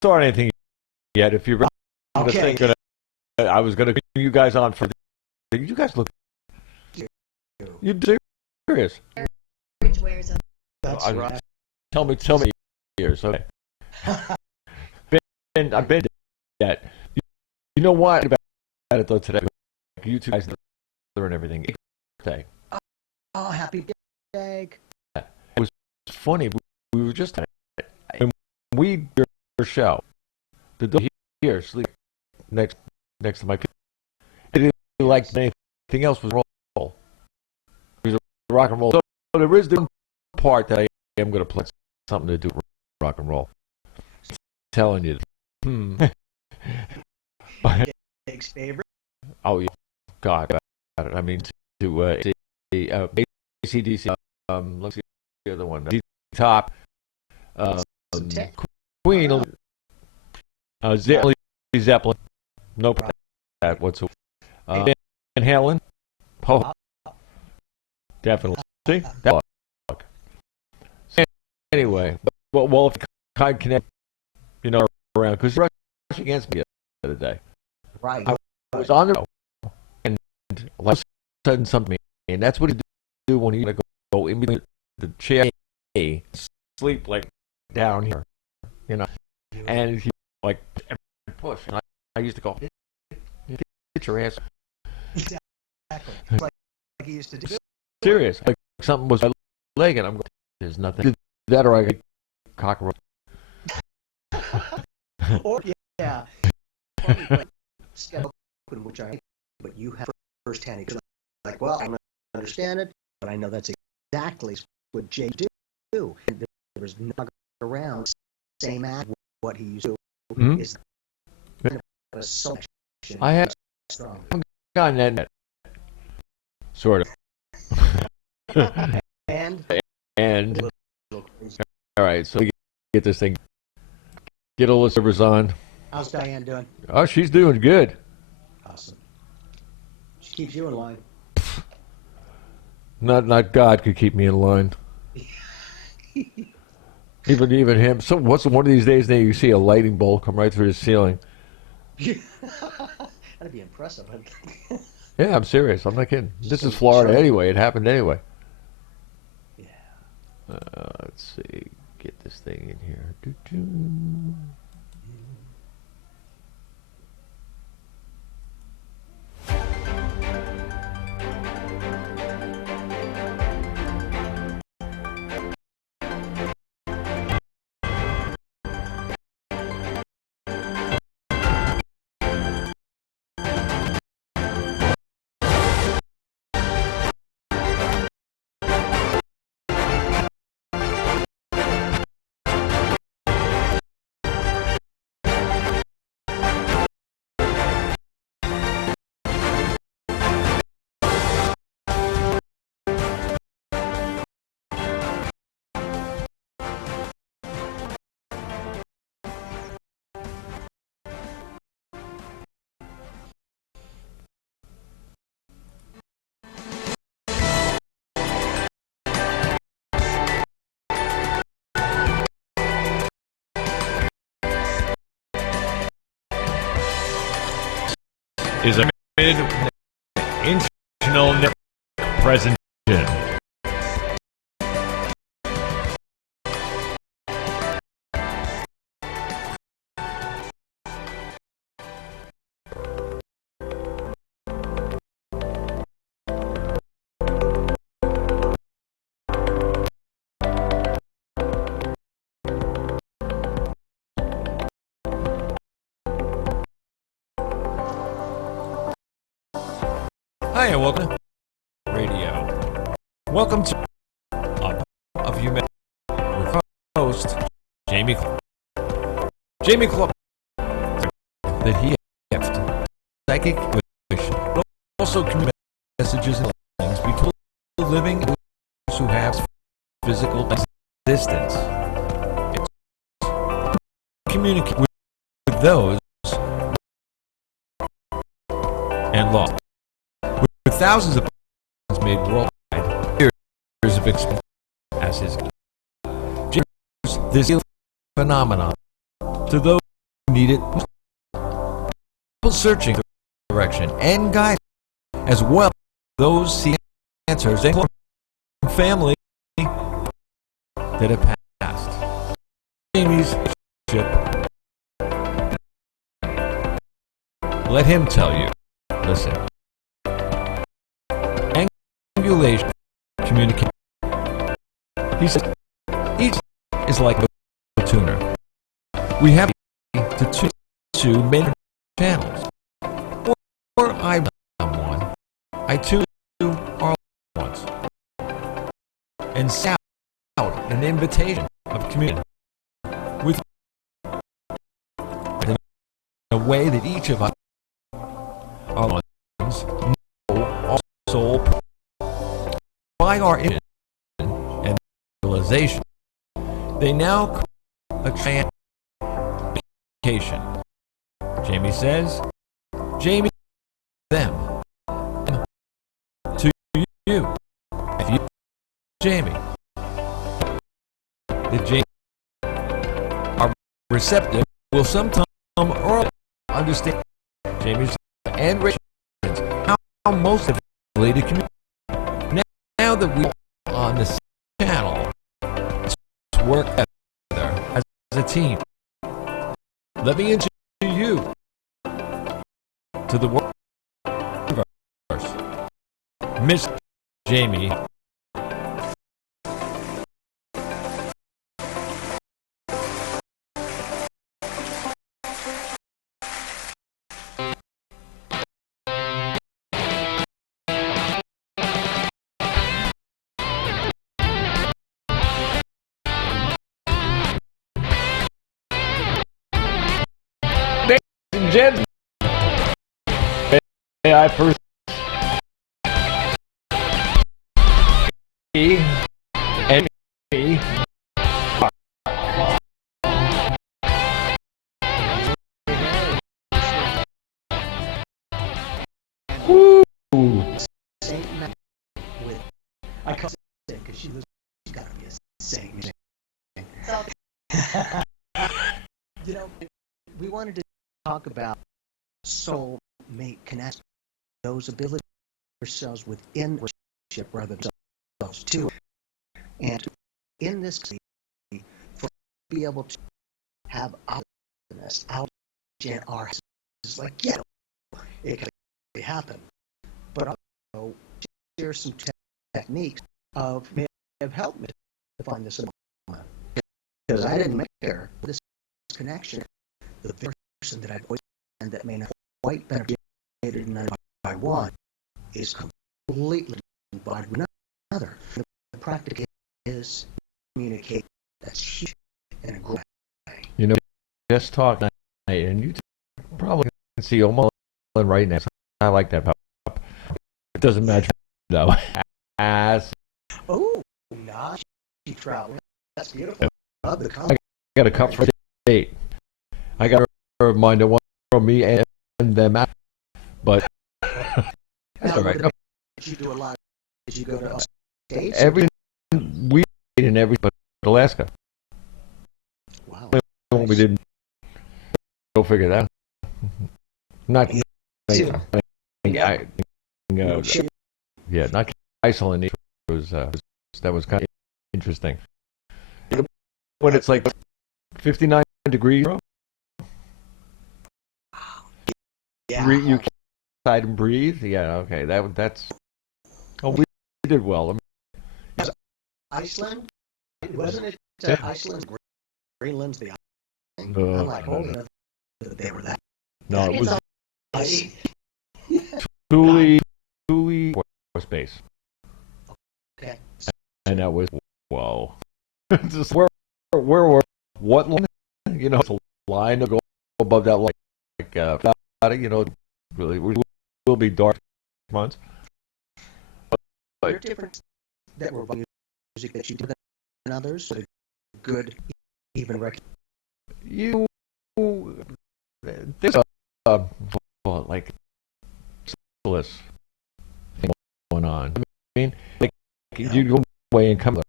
start anything yet. If you're ready, Okay. I was gonna bring you guys on for. You guys look. You serious? That's right. Tell me years. Okay. I've been that. You know what about it though today? You two guys and everything. Birthday. Oh, happy birthday. It was funny. We were just and we did your show. The door here sleep next to my kid. It didn't like anything else was roll. It was a rock and roll. So there is the part that I am going to play something to do with rock and roll. I'm telling you. Jake's favorite. Oh yeah, God. I mean to ACDC. Let's see the other one. Top. Queen. Zeppelin. No problem with that whatsoever. Van Halen. Oh, definitely. See? That luck. Anyway, well, if you kind of connect, around, because you rushed against me the other day. Right. I was on the road, and all of a sudden something, and that's what you do when you go in between the chair, sleep like down here, and he like push, and I used to go, get your ass. Exactly. Like he used to do. Serious. Like something was my leg, and I'm going, there's nothing. That or I get cockroach. Or, yeah. Which but you have firsthand experience. Like, well, I don't understand it, but I know that's exactly what Jay do. And there was not around same as what he used to do. Is a selection. I have gotten that sort of. and all right, so we get this thing. Get all the servers on. How's Diane doing? Oh, she's doing good. Awesome. She keeps you in line. Not God could keep me in line. even him. So what's one of these days now you see a lightning bolt come right through the ceiling? That'd be impressive. Yeah, I'm serious. I'm not kidding. This is Florida anyway. It happened anyway. Yeah. Let's see. Get this thing in here. Doo-doo. Is a mid-intentional presentation. Hi, and welcome to Radio. Welcome to of Humanity with host Jamie Clark. Jamie Clark that he has psychic intuition, but also communicate messages and things between living and those who have physical distance. Communicate with those and lost. With thousands of pounds made worldwide, years of experience as his this phenomenon to those needed people searching for direction and guidance, as well as those seeking answers and family that have passed. Jamie's ship. Let him tell you. Listen. Angulation, communication. He says each is like a tuner. We have to tune to many channels. Or I one. I tune to our ones. And sound out an invitation of community with in a way that each of us our ones know our soul by our image and realization. They now a transformation. Jamie says, Jamie, them to you. If you, Jamie, that Jamie are receptive will sometime early understand Jamie's and Richard's how most of it to community. Now that we're on the channel, let's work together as a team. Let me introduce you to the world universe. Miss Jamie. Gentlemen, may I first and me woo Saint Maggie with I call it because she's got to be a saint. You know, we wanted to talk about soulmate connect, those abilities ourselves within the relationship rather than themselves too. And in this case, for be able to have openness out in our is like, yeah, it can happen. But also share some techniques of may have helped me to find this moment. Because I didn't make this connection. The person that I've always and that may not quite benefited in by one is completely involved with another. The practice is communicate. That's huge in a great way. You know, just talk night, and you probably can see almost right now. I like that pop. It doesn't match though. As oh, nah, she traveled. That's beautiful. Love the comment. I got a cup for date. I got a reminder one from me and them out, but that's all right. Did you do a lot? Did you go to states? Every week in every but Alaska. Wow. We didn't go figure that. Not yeah, not Iceland. It was that was kind of interesting. When it's like 59 degrees. Yeah. You can outside and breathe. Yeah, okay. That's. Oh, we did well. Iceland, wasn't it? Iceland, Greenland's the island. I'm like, holding up that they were that. No, it was icy. Thule space, Okay. and that was whoa. Just where were what line? You know, it's a line to go above that line. Like, you know, really will be dark months. There are different that were music that you did than others. So good, even record. You there's a like syphilis thing going on. I mean, like you go away and come there.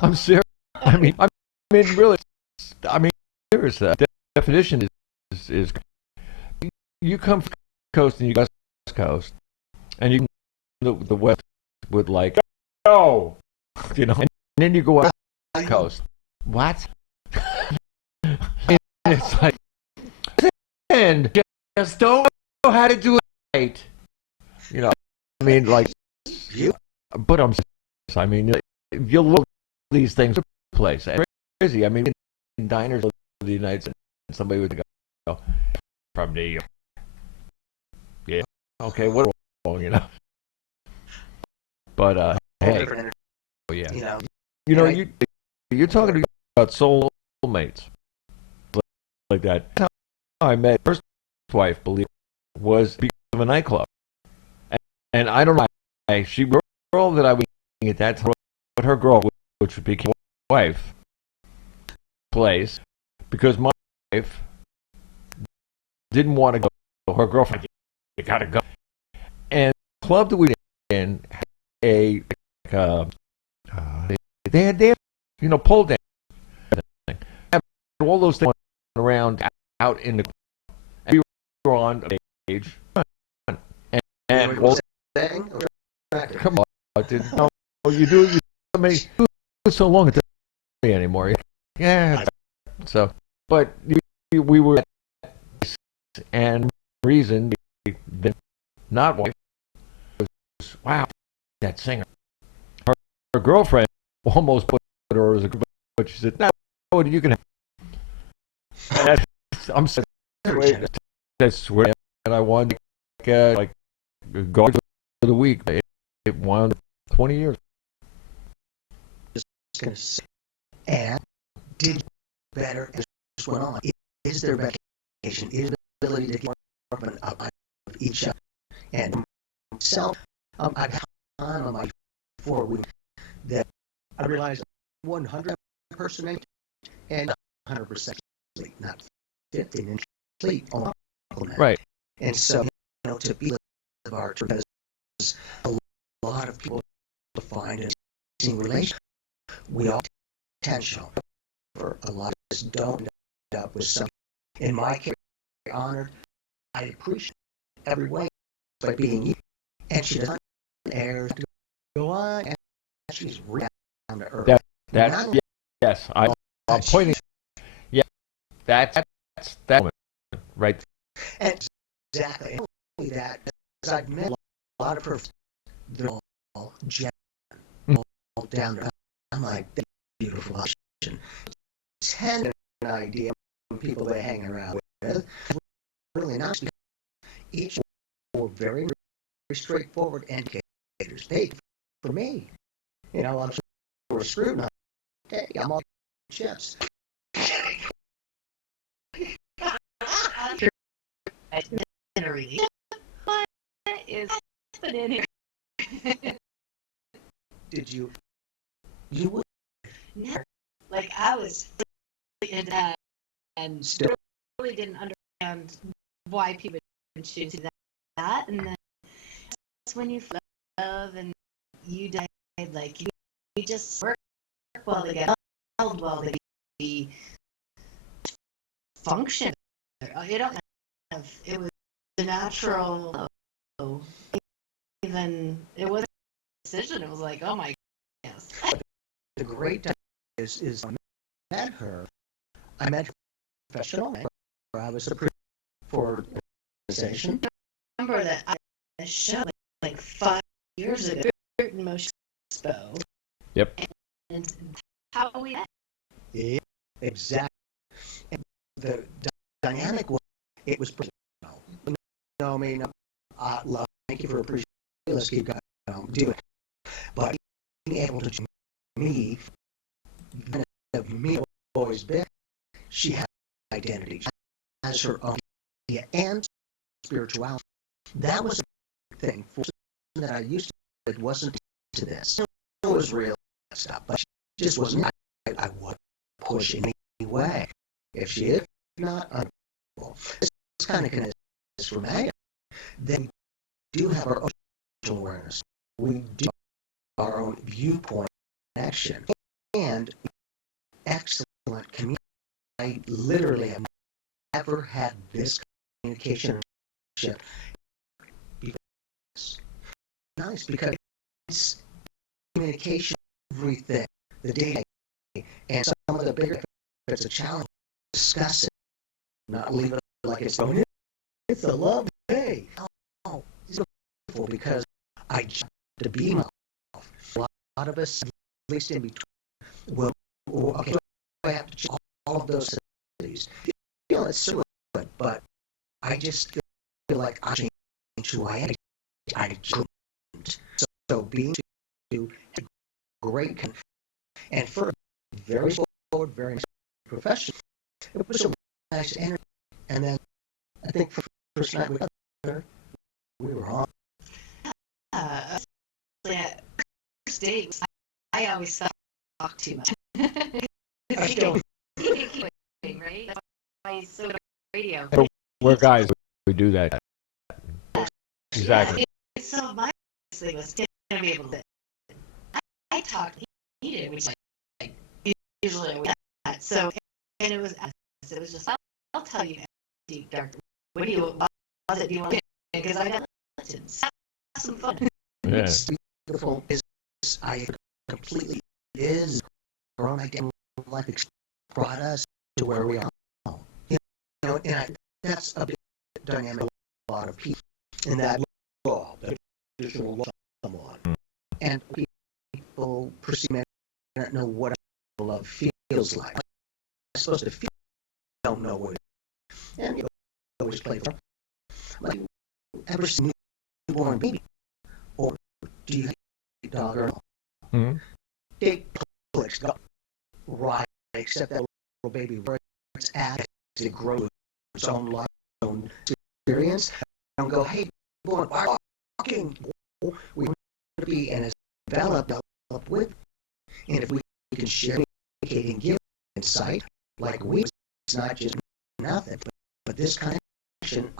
I'm serious. I mean, really, I mean, there's a definition is you come from the coast and you go west coast, and you the west would like, oh, and then you go out the coast. What? And it's like, and just don't know how to do it right. I mean, like, but I mean, you look at these things in place. It's crazy. I mean, in diners of the United States, somebody would go from New York. Yeah. Okay, what's wrong, But hey, oh yeah. You're talking about soulmates like that. How I met my first wife, believe it, was because of a nightclub, and I don't know why she girl that I was at that time, but her girl, which became wife, place because my wife didn't want to go. Her girlfriend, you gotta go. And the club that we were in had they had pole dance, all those things around out in the, and we were on stage, and well, come on, I didn't know you do. I mean, you do it so long it doesn't me anymore. Yeah, so but we were at, and reason then not wife was wow, that singer. Her girlfriend almost put her as a group, but she said, no, you can have. I'm saying that's where I wanted to like go for the week. It wound 20 years. Just gonna say, and did better as went on. Is there vacation? Is the ability to get more of each other? And myself, I've had time on my 4 weeks that I realized 100% and 100% sleep, not 15 and sleep on compliment. Right. And so, to be of art, because a lot of people define it as relation. We all potential. For a lot of us don't end up with something. In my case, I'm honored. I appreciate every way by being you. And she doesn't air to go on, and she's down to earth. Yes, I'm pointing. Yeah, that's that moment, right? Exactly. And only that, as I've met a lot of her, they're all genuine, all down to earth. I'm like, that's beautiful. 10 an idea from people they hang around with. Really nice. Each were very, very straightforward indicators. Hey, for me, I'm sort of screwed. Hey, I'm all chips. What is happening here? Did you? You would never. Like, I was really into that and still really didn't understand why people would choose that. And then that's when you love and you died, like, you just work well together, well together, function. You don't have, it was a natural, even, it was a decision. It was like, oh my goodness. The great thing is I met her professional, where I was approved for organization. I remember that I showed like 5 years ago at Motion Expo. Yep. And how we met. Yeah, exactly. And the dynamic was, it was personal. I mean, love, thank you for appreciating. Let's keep going. Do it. But being able to me, of me always been, she had identity, she has her own idea and spirituality. That was a thing for that I used to. It wasn't to this. It was real stuff, but she just wasn't. I wouldn't push in any way. If she is not unable, this kind of connects for Maggie. Then we do have our own awareness. We do have our own viewpoint connection and excellent communication. I literally have never had this communication relationship. Because nice, because it's communication, everything, the day, and some of the bigger, if it's a challenge, discuss it, not leave it like it's going. It's a love day. Oh, it's beautiful because I just have to be myself. A lot of us, at least in between, will, okay, I have to change all of those cities. You know, it's so good, but I just feel like I changed who I am. I just couldn't. So being to great and for very forward, very nice professional, it was a nice energy. And then I think for the first night with her, we were on. Yeah, first date, I always thought I talked too much. I still, Right? That's why he's so good at radio. We're guys. We do that. Exactly. Yeah, so my thing was to be able to. I talked. He did, which like usually I would not. So and it was just I'll tell you deep dark. What do you was it? Do you want to? Because I got lessons. Have some fun. Yeah. it's beautiful. Is I completely is our own identity life brought us to where we are. You know, and that's a big dynamic. A lot of people in that law, that traditional law, someone, and people perceive me don't know what love feels like. I'm supposed to feel, don't know what it is. And you always play for. Like, ever seen a newborn baby, or do you have a dog or no? Mm-hmm. Big clicks, right? Except that little baby, where it's at, as it grows its own life, own experience. Don't go, hey, boy, walking. We want to be and as develop with, and if we can share, communicate, and give insight, like we, it's not just nothing, but this connection,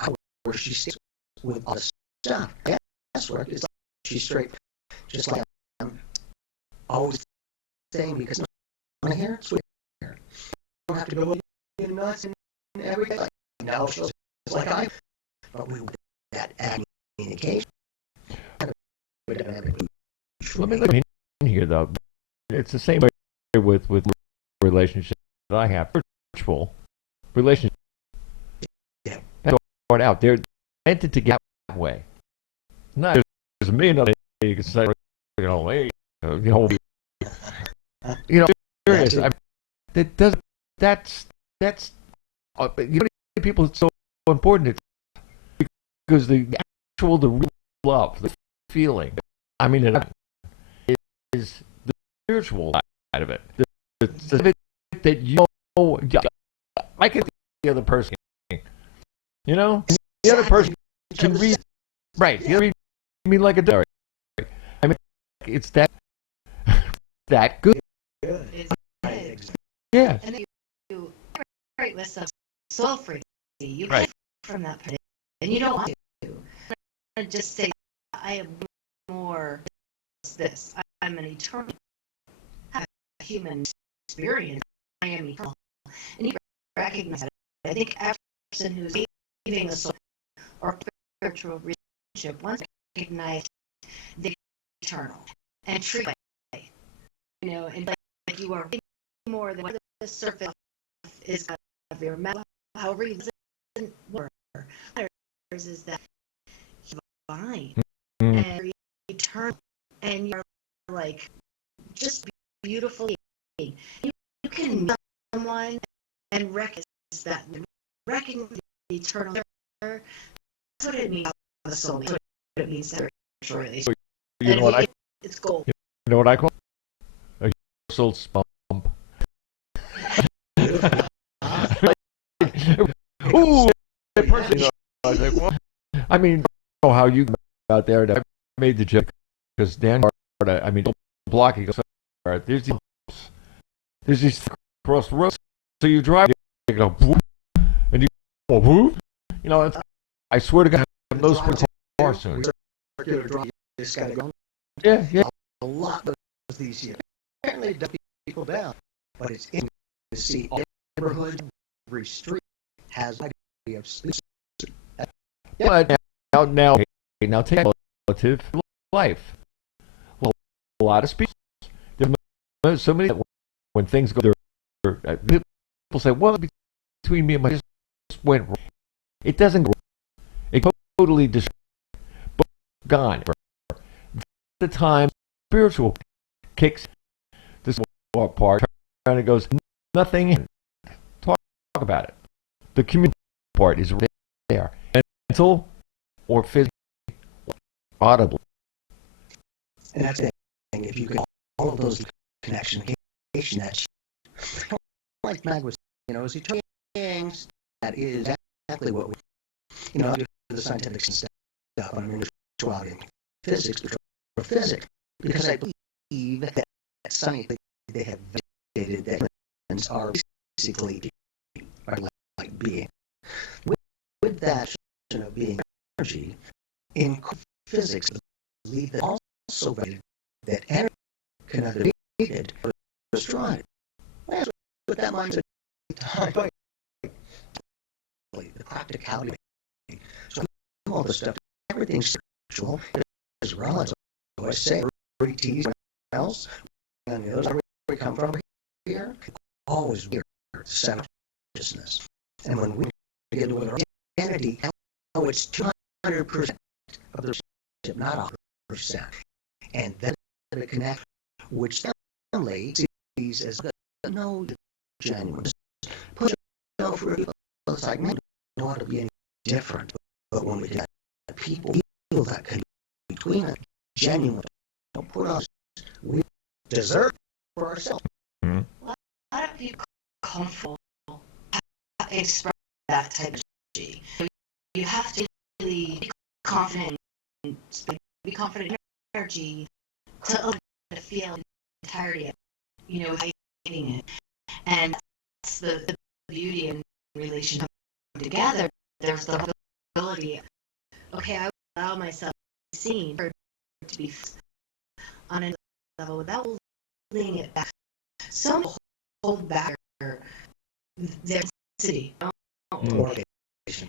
where she sits with all the stuff. That's where it's like she's straight, just like I'm always saying, because my hair, it's sweet hair. You don't have to go in nuts and everything. Like, no, she's like I, but we want that communication. Let me in here though. It's the same way with relationships that I have. Virtual relationships. Yeah. That's part out. They're meant to get that way. Not there's a million other you can say, hey, serious. That does. That's. People. It's so important. It's because the real love, the feeling. I mean, it is the spiritual side of it. The bit that you know, I can see the other person. You know, the other person can read. Right. The other read me like a diary. I mean, it's that good. Yeah. And you operate with some soul frequency. You right. get from that person, and you don't want to just say, I am more this. I'm an eternal human experience. I am eternal. And you recognize that. I think every person who's leaving a soul or spiritual relationship once recognize the eternal and true. You know, and like you are more than what the surface is of your mouth. However, it doesn't work. Matters is that you're divine and you're eternal, and you're like just beautiful. You can meet someone and recognize that, recognize the eternal. That's what it means. The soul. That's what it means. Spiritual relationship. You know what it's gold. You know what I call a soul bump. Ooh, that person. I was like, what? I mean, I don't know how you got there. I made the joke because Dan, I mean, blocking. There's these across the road. So you drive, you go, whoop, and you go, whoop. You know, I swear to God, no sports car soon. Yeah. A lot of these years. Apparently, it does people down, but it's interesting to see all neighborhood, every street has an idea of sleep. But now take relative life. Well, a lot of speakers. There's so many when things go there. People say, "Well, between me and my just went wrong." It doesn't go. It totally destroyed. But gone. The time spiritual kicks this part and it goes nothing. Talk about it. The community part is right there. Mental or physical, audibly. And that's the thing. If you can all of those connections, that like Mag was, as he told things, that is exactly what we, the scientific stuff on spirituality and physics, or physics, because I believe that science they have validated that humans are basically like being. With that being energy, in physics, I believe that also validated that energy can either be created or destroyed. With that mindset, the practicality. So all the stuff, everything's spiritual is relative. So I say, every tease else, and the others, where we come from here, always we're self-consciousness. And when we get with our identity, how it's 200% of the relationship, not 100%. And then the connect, which family sees as no genuine. Push it for people. It's like, man, don't want to be any different. But when we get people feel that connection between us, genuine, don't put us, we deserve for ourselves. A lot of people comfortable express that type of energy. You have to really be confident in energy to allow to feel the entirety of hiding it. And that's the beauty in relation together. There's the ability, okay, I allow myself to be seen or to be on a level without holding it back. Some hold back their intensity.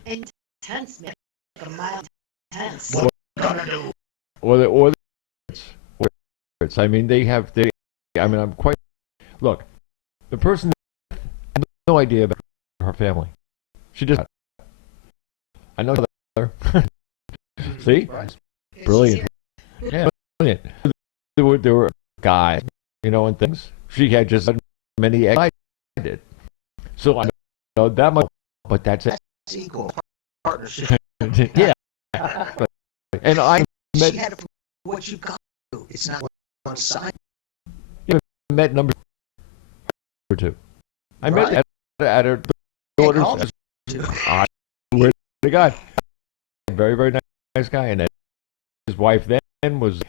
Intense, like a mild intense. What gonna do? Or it's. I mean, I'm quite. Look, the person has no idea about her family. She just. I know her. See? Brilliant. Yeah, brilliant. There were guys, and things. She had just many eggs I did. So I know that much, but that's it. That's equal partnership. Yeah. And I met. She had what you got to. It's not one side. Met number 2. I met at her daughter's. I swear to God, very very nice guy, and his wife then was.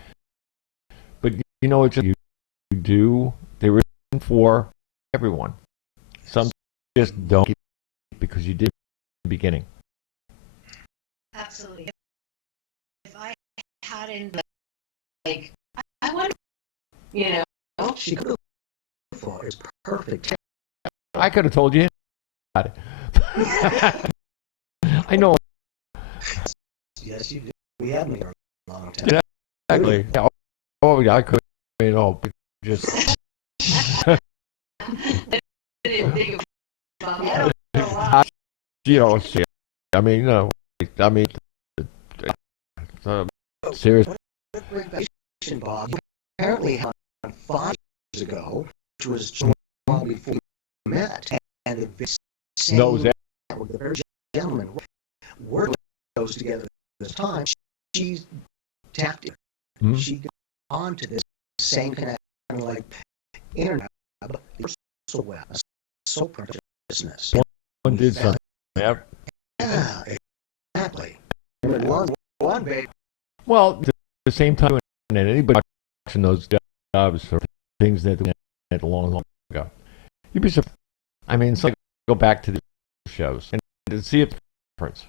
But it's just you do. There is for everyone. Some just don't keep because you did in the beginning. Absolutely. If I hadn't I wonder, she could have for is perfect. I could have told you about it. I know. Yes, you did. We had me for a long time. Exactly. Yeah. Oh, yeah, I could. Just. I didn't think about that. I don't know why. I mean, serious. Bob apparently on 5 years ago, which was long before we met, and the same Knows that. with the very gentleman worked those together this time. She tapped it. Mm-hmm. She got onto this same connection, like internet, so well, so proud of business. One did something. Yep. Yeah, exactly. One baby. Well, at the same time, and anybody watching those jobs or things that they had a long ago, you'd be surprised. I mean, it's like go back to the shows and to see a difference.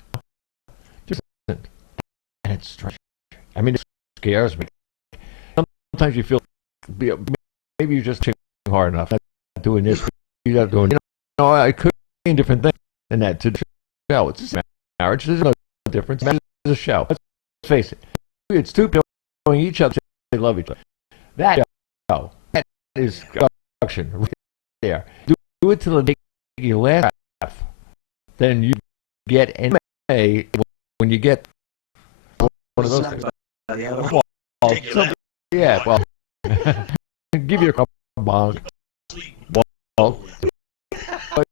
Just isn't. And it's strange. I mean, it scares me. Sometimes you feel maybe you're just checking hard enough, not doing this, you're not doing. know, I could mean different things than that to the show. It's a marriage. There's no difference. It's a show. Let's face it. It's two people knowing each other. They love each other. That show, that is production right there. Do it till they make you laugh. Then you get an A when you get one of those things. Yeah, well, give you a couple of bonk. Well, but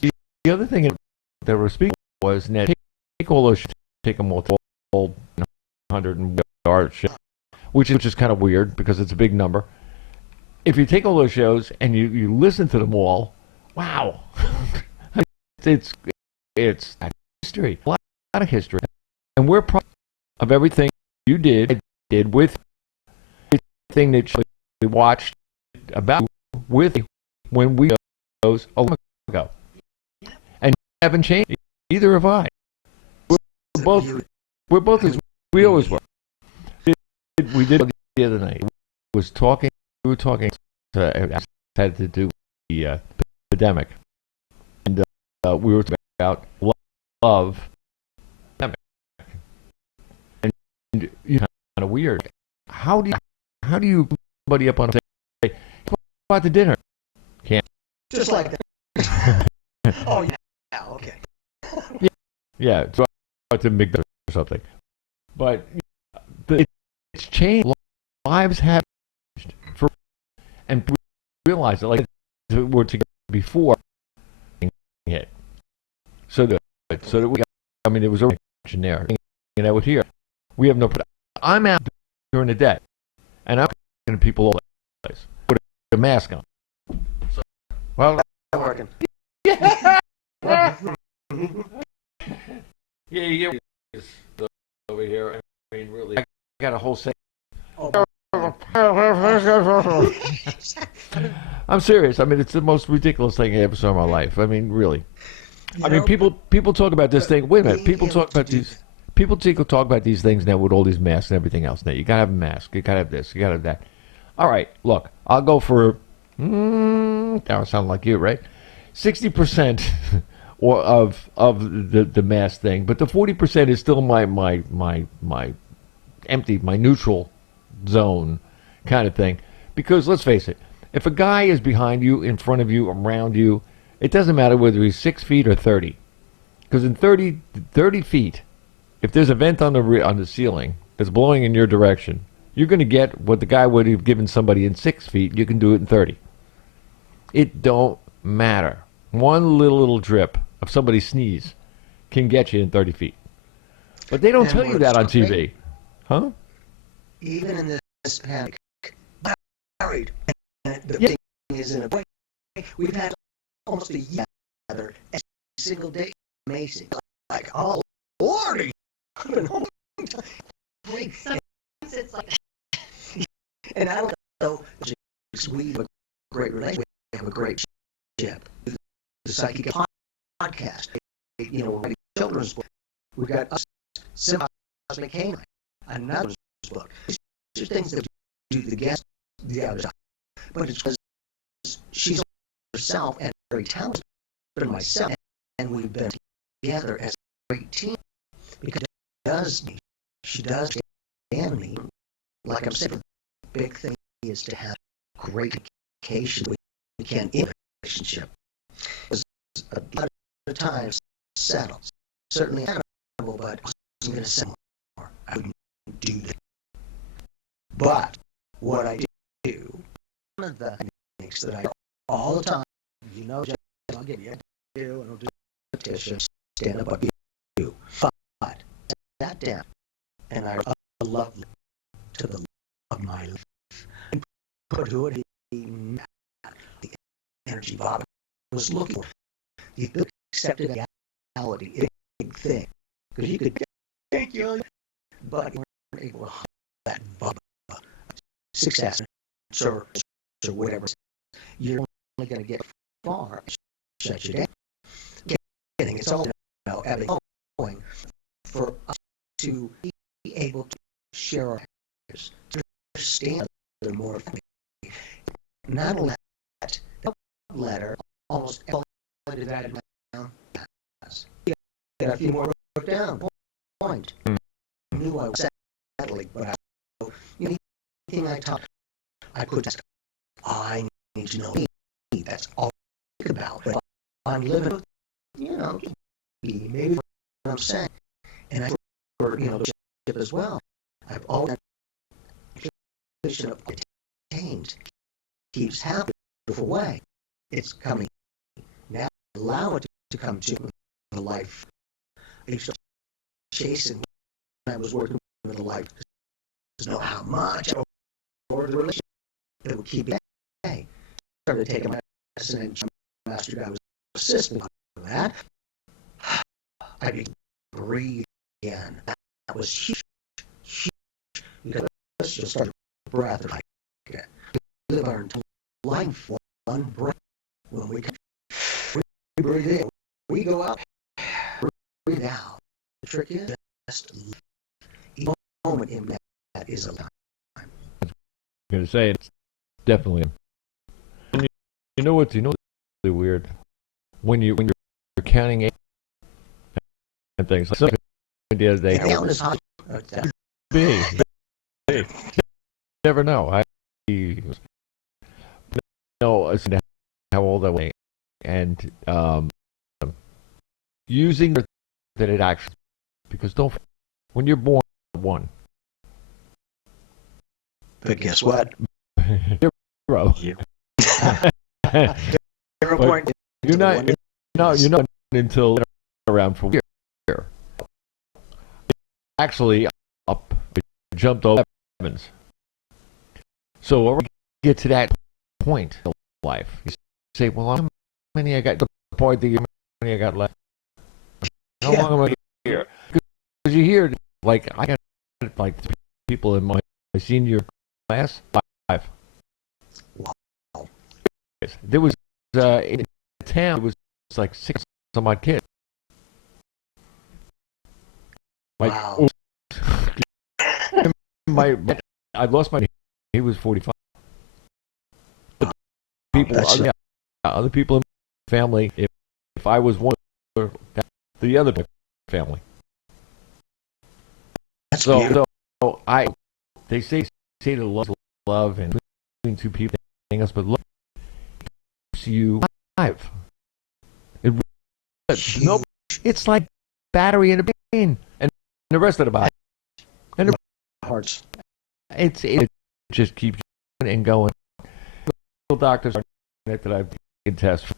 the other thing that we're speaking was, Ned, take all those, take them all to old 100 yard shit, which is kind of weird because it's a big number. If you take all those shows and you listen to them all, wow, it's history, a lot of history, and we're proud of everything you did with everything that we watched about with when we those a long ago, and haven't changed. Either have I. We're both as we always were. We did the other night. We were talking. Had to do with the epidemic, and we were talking about love. And you know, kind of weird. How do you put somebody up on a say, hey, go out to dinner? Can't. Just like that. Oh, yeah, okay. Yeah, so out to McDonald's or something. But it's changed. Lives have changed. And we realize that, like, we were together before hit. So that we, I mean, it was already there. And I would hear, we have no. I'm out during the day, and I'm talking to people all over the place with a mask on. So, well, Not working. yeah, yeah, over here. I mean, really, I got a whole set. Oh. I'm serious. I mean, it's the most ridiculous thing I ever saw in my life. I mean, really. I mean, people talk about this thing. Wait a minute. People talk about these. People talk about these things now with all these masks and everything else. Now you gotta have a mask. You gotta have this. You gotta have that. All right. Look, I'll go for. That would sound like you, right? 60% or of the mask thing, but the 40% is still my empty, my neutral zone kind of thing. Because let's face it, if a guy is behind you, in front of you, around you, it doesn't matter whether he's 6 feet or 30. Because in 30 feet, if there's a vent on the ceiling that's blowing in your direction, you're going to get what the guy would have given somebody in 6 feet. You can do it in 30. It don't matter. One little drip of somebody's sneeze can get you in 30 feet. But they don't tell you that on TV. Huh? Even in this panic, married, and the thing is in a way, we've had almost a year together, every single day. Amazing. Like, oh, Lordy! I've been home. Sometimes it's like And I don't know, we have a great relationship, we have a great relationship. The Psychic Podcast, you know, we're writing children's book. We've got us, Cosmic Canine, another book. These are things that do the guest, the other side. But it's because she's herself and very talented, but myself, and we've been together as a great team because she does understand me. Like I'm saying, the big thing is to have great communication. We can in a relationship. Because a lot of times settle. Certainly animal, but I wasn't going to settle more. I wouldn't do that. But what I do, one of the things that I do all the time, you know, I'll give you a do, and I'll do a petition, stand up, I'll give you. But sat down, and I love to the love of my life, and put who it the energy Bob was looking for. The ability to accept reality is a big thing. Because you could thank you, but you weren't able to hold that success or whatever. You're only going to get far. Shut you down. Kidding. It's all about ebbing and flowing. For us to be able to share our ideas, to understand them more fully. Not only that letter almost did that down? Yes. Got a few more wrote down. Point. I knew I was settling, but anything I taught, I could just, I need to know me. That's all I think about. But I'm living, maybe what I'm saying. And I for, the ship as well. I've always attained keeps happening beautiful way. It's coming. Now allow it to come to the life. I used to chase it when I was working with the life. Doesn't know how much or the relationship that would keep it. Hey, started taking my lesson and master guy was assisting me with that. I began to breathe again. That was huge. Because let's just start a breath. We live our entire life one breath. When we breathe in, we go out, breathe out. The trick is just live. Each moment in that is a lifetime. I'm going to say it's definitely. You know what's really weird? When you're counting and things. Like the other day, big. You never know. I know how old I was, and using that it actually, because when you're born one. But guess what? Zero. You're not until around for a year. Actually, up jumped over heavens. So when we get to that point in life, you say, "Well, how many I got?" The point that how many I got left? How long am I here? Because you hear I got people in my senior class 5. Wow. There was in the town. It was like 6 some odd kids. Wow. I lost my. He was 45. Other people in the family. If I was one, the other family. That's so they say to love and between two people, else, but love keeps you alive. It's like battery in a brain and the rest of the body. And the hearts. It just keeps going and going. Doctors are that I've taken tests.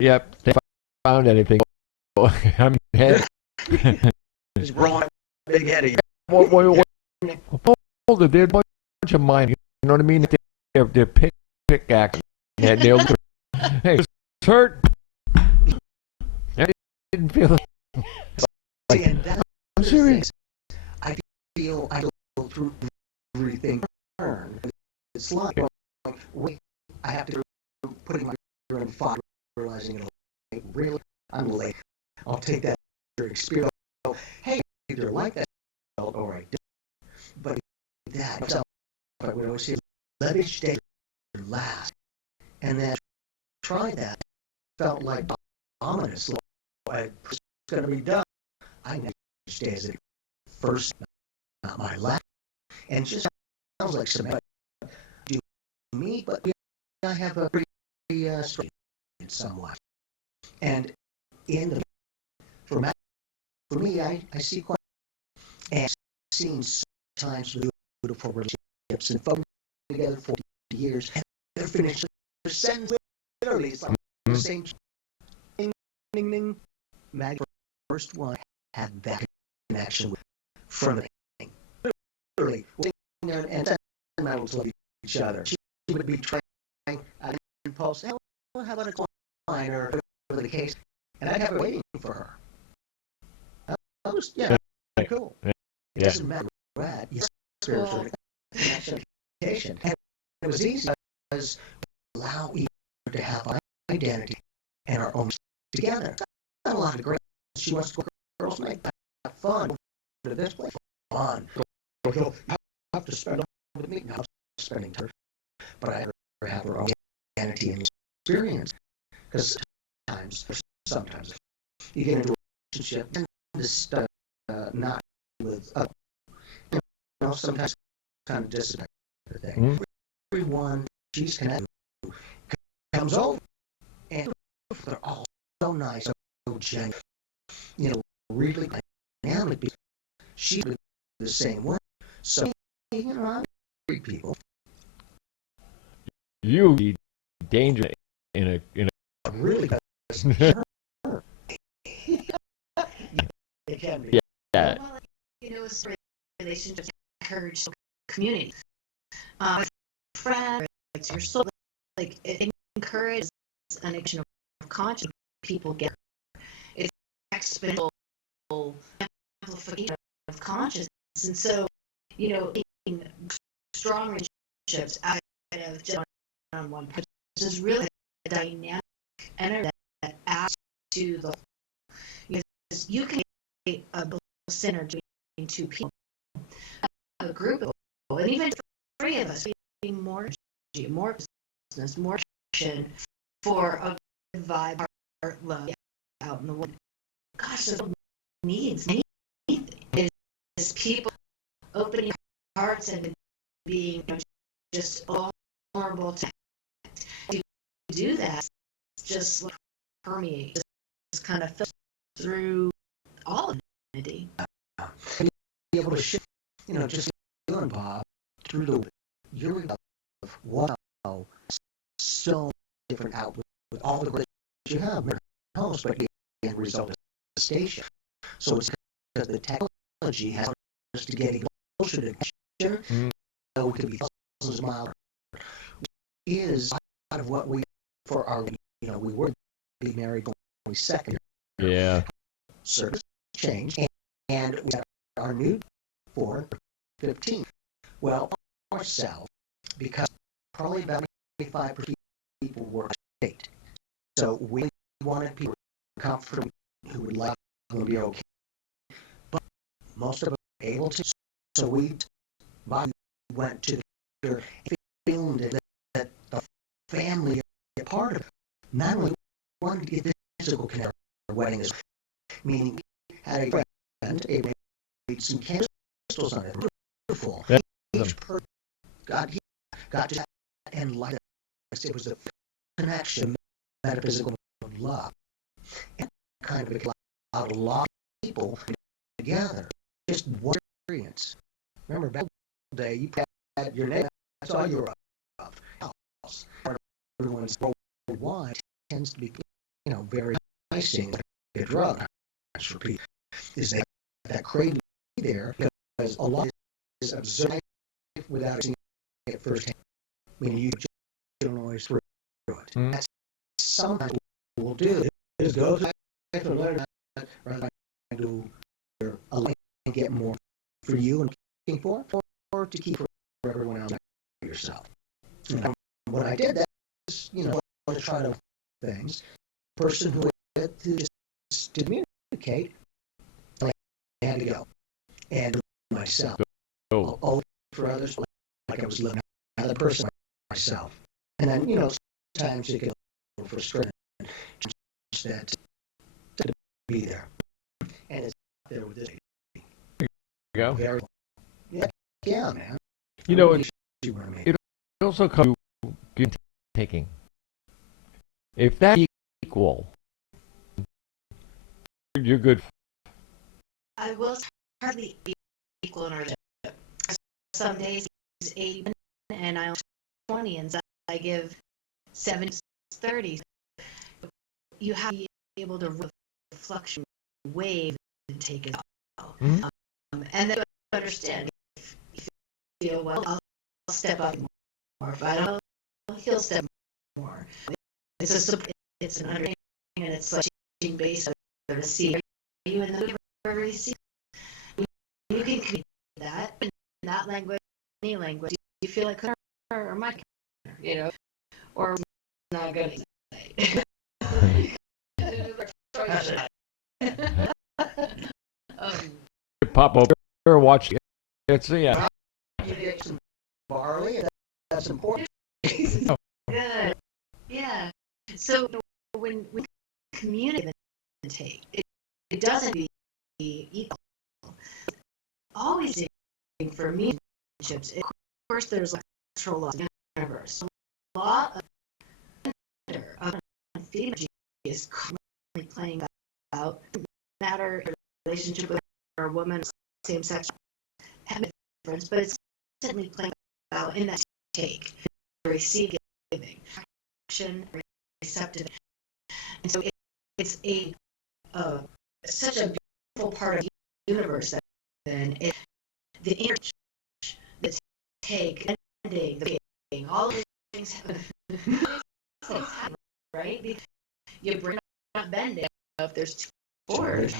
Yep, they found anything. I'm head. He's wrong. Big heady. Hold it, they're a bunch of mine. You know what I mean? They're pickaxe. And they'll hey, it's hurt. I didn't feel it. See, and that's I'm serious. I feel I go through everything. It's like I have to go putting my finger in fire, realizing it. Really, I'm late. I'll take that experience. Hey, either like that or I don't. But that I would always say, let each day last, and then try that. Felt like ominous. Like it's going to be done. I never each day as it first, not my last, and just sounds like some do me, but I have a pretty straight somewhat. And in the for me, I see quite and seen sometimes beautiful relationships and folks together for years and they're finished their sentence literally. It's like the same ding ding ding. Maggie, first one had that connection with from the beginning. Literally, and sentimental to each other. She would be trying an impulse. Well, how about a client or whatever the case? And I'd have her waiting for her. I was cool. It doesn't matter where it's spiritual connection. And it was easy because we allow each other to have our identity and our own together. Not a lot of great. She wants to go girls' night. Have fun. To this place. Fun. So he'll have to spend with me. Now I'm spending time. But I have her own identity and experience. Because sometimes, you get into a relationship and just not with, sometimes kind of disconnect the thing. Mm-hmm. Everyone she's connected to comes over, and they're all so nice, so genuine, really dynamic. She's the same way. So, I treat people. You be dangerous in a Really does. Sure. It can be. yeah. Well, it's relationships encourage community. Friends, your soul, it encourages an action of conscious people get. It's exponential amplification of consciousness, and so strong relationships out of just one person is really a dynamic energy that adds to the whole. You can create a synergy between two people, a group of people, and even three of us being more energy, more business, more action for a good vibe, heart, love out in the world. Gosh, there's needs is people opening hearts and being just vulnerable to do that. Just permeate, just kind of filter through all of humanity. Be able to shift, just you and Bob through the year of wow, so different output with all the great you have, host, but the end result is the station. So it's because the technology has us to get closer to nature, so it could be thousands of miles. Is part of what we for our we were being married only second. Yeah. Service changed, and we had our new 415. Well, ourselves, because probably about 85% people were state. So we wanted people comfortable who would like to be okay. But most of them were able to. So we went to the filmed it that the family a part of it. Not only wanted to get physical connection our wedding is, meaning we had a friend, made some candles on it. Beautiful. Each person got to and light us. It was a connection, metaphysical love, and kind of allowed a lot of people together. Just one experience. Remember back in the day, you had your name. That's all you were of. House. Everyone's worldwide tends to be, very enticing. A drug. I repeat, is that craving there because a lot is observed without seeing it firsthand. I mean, you just don't always through it. That's sometimes what we'll do is go back and learn rather than do and get more for you and looking for, or to keep for everyone else yourself. And when I did that, to try to things, person who had to just communicate, I had to go and myself. All for others, like I was living another person myself. And then, sometimes you get a little frustrated that to be there. And it's there with this. There you go. Very, yeah, man. It also comes to give and taking. If that's equal, you're good. I will hardly be equal in our relationship. Some days he's 80 and I'm 20, and so I give 70-30. You have to be able to fluctuate, wave, and take it out. And then understand if you feel well, I'll step up more. If I don't, he'll step more. It's an understanding, and it's like teaching base to see you in the river. See, you can communicate that in that language, any language. Do you feel like her or my, or not good at Pop over, watch it. Yeah. You get some barley. That's important. Good. Yeah. So when we communicate and take, it doesn't be equal. Always dating for me, relationships. Of course, there's like natural laws of the universe. A lot of gender of female energy is currently playing out. No matter a relationship with a woman, same sex, have a difference, but it's certainly playing out in that take, receiving, action, receptive. And so it's such a beautiful part of the universe that then the energy, the take, ending, the being, all of these things happen, right? Because you bring up bending if there's two force,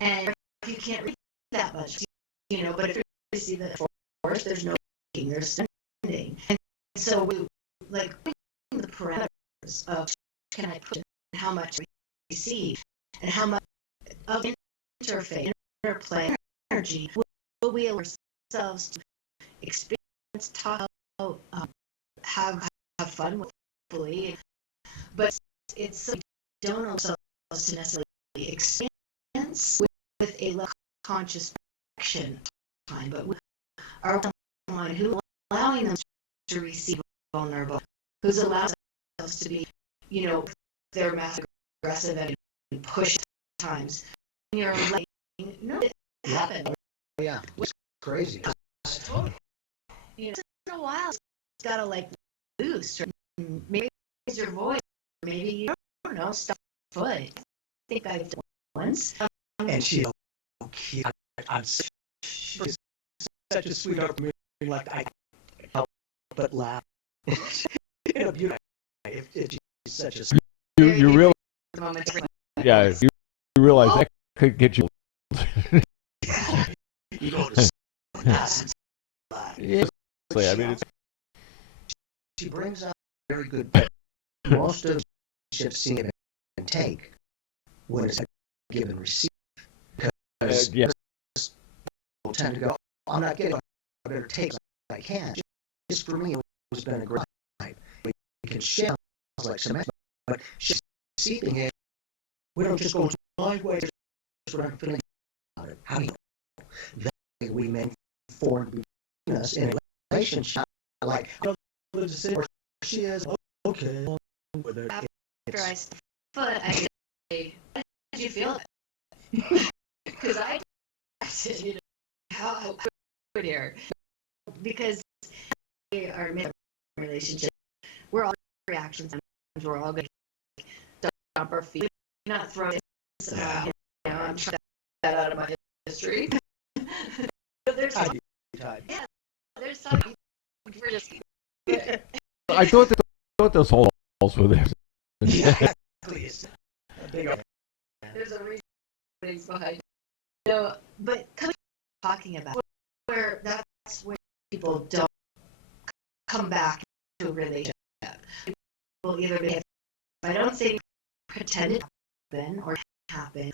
and you can't read that much, but if you see the force, there's no taking, there's bending. And so we like the parameters of can I put in how much we receive and how much of interface, interplay, energy will we allow ourselves to experience, talk about, have fun with, fully, but it's so we don't allow ourselves to necessarily experience with a less conscious action time, but we are someone who allowing them to receive vulnerable, who's allowed themselves to be, their massive aggressive and push times. When you're like, no, it happened. Yeah, it's crazy. Totally. Once in a while, it's gotta like loose, or maybe raise your voice, or maybe you don't know, stop foot. I think I've done once. And she's so cute. She's such a sweetheart. Like I can't help but laugh. In a beautiful way. She's such a. You realize, yeah, you realize that could get you. You go to Yes, I mean, she brings up a very good point. Most of the relationships see and take when it's give and receive. Because yes. People tend to go, I'm not getting, I better take what I can. Just for me, it's been a great night. We can share like some, but she's receiving it. We don't just go my way. Just what I'm feeling about it. How do you know that we may form between us in a relationship? Like, the decision where she is okay with it. After I step foot, I say, how did you feel? Because I said, how good here. Because we are in a relationship, we're all reactions, and we're all going to dump our feet, not throw it. I'm trying that out of my history. But there's some, yeah, there's some we're just. I thought those holes were there. Yeah, please. There's a reason behind. But talking about where that's where people don't come back to a relationship. People either behave. If I don't say pretend it happened or happen,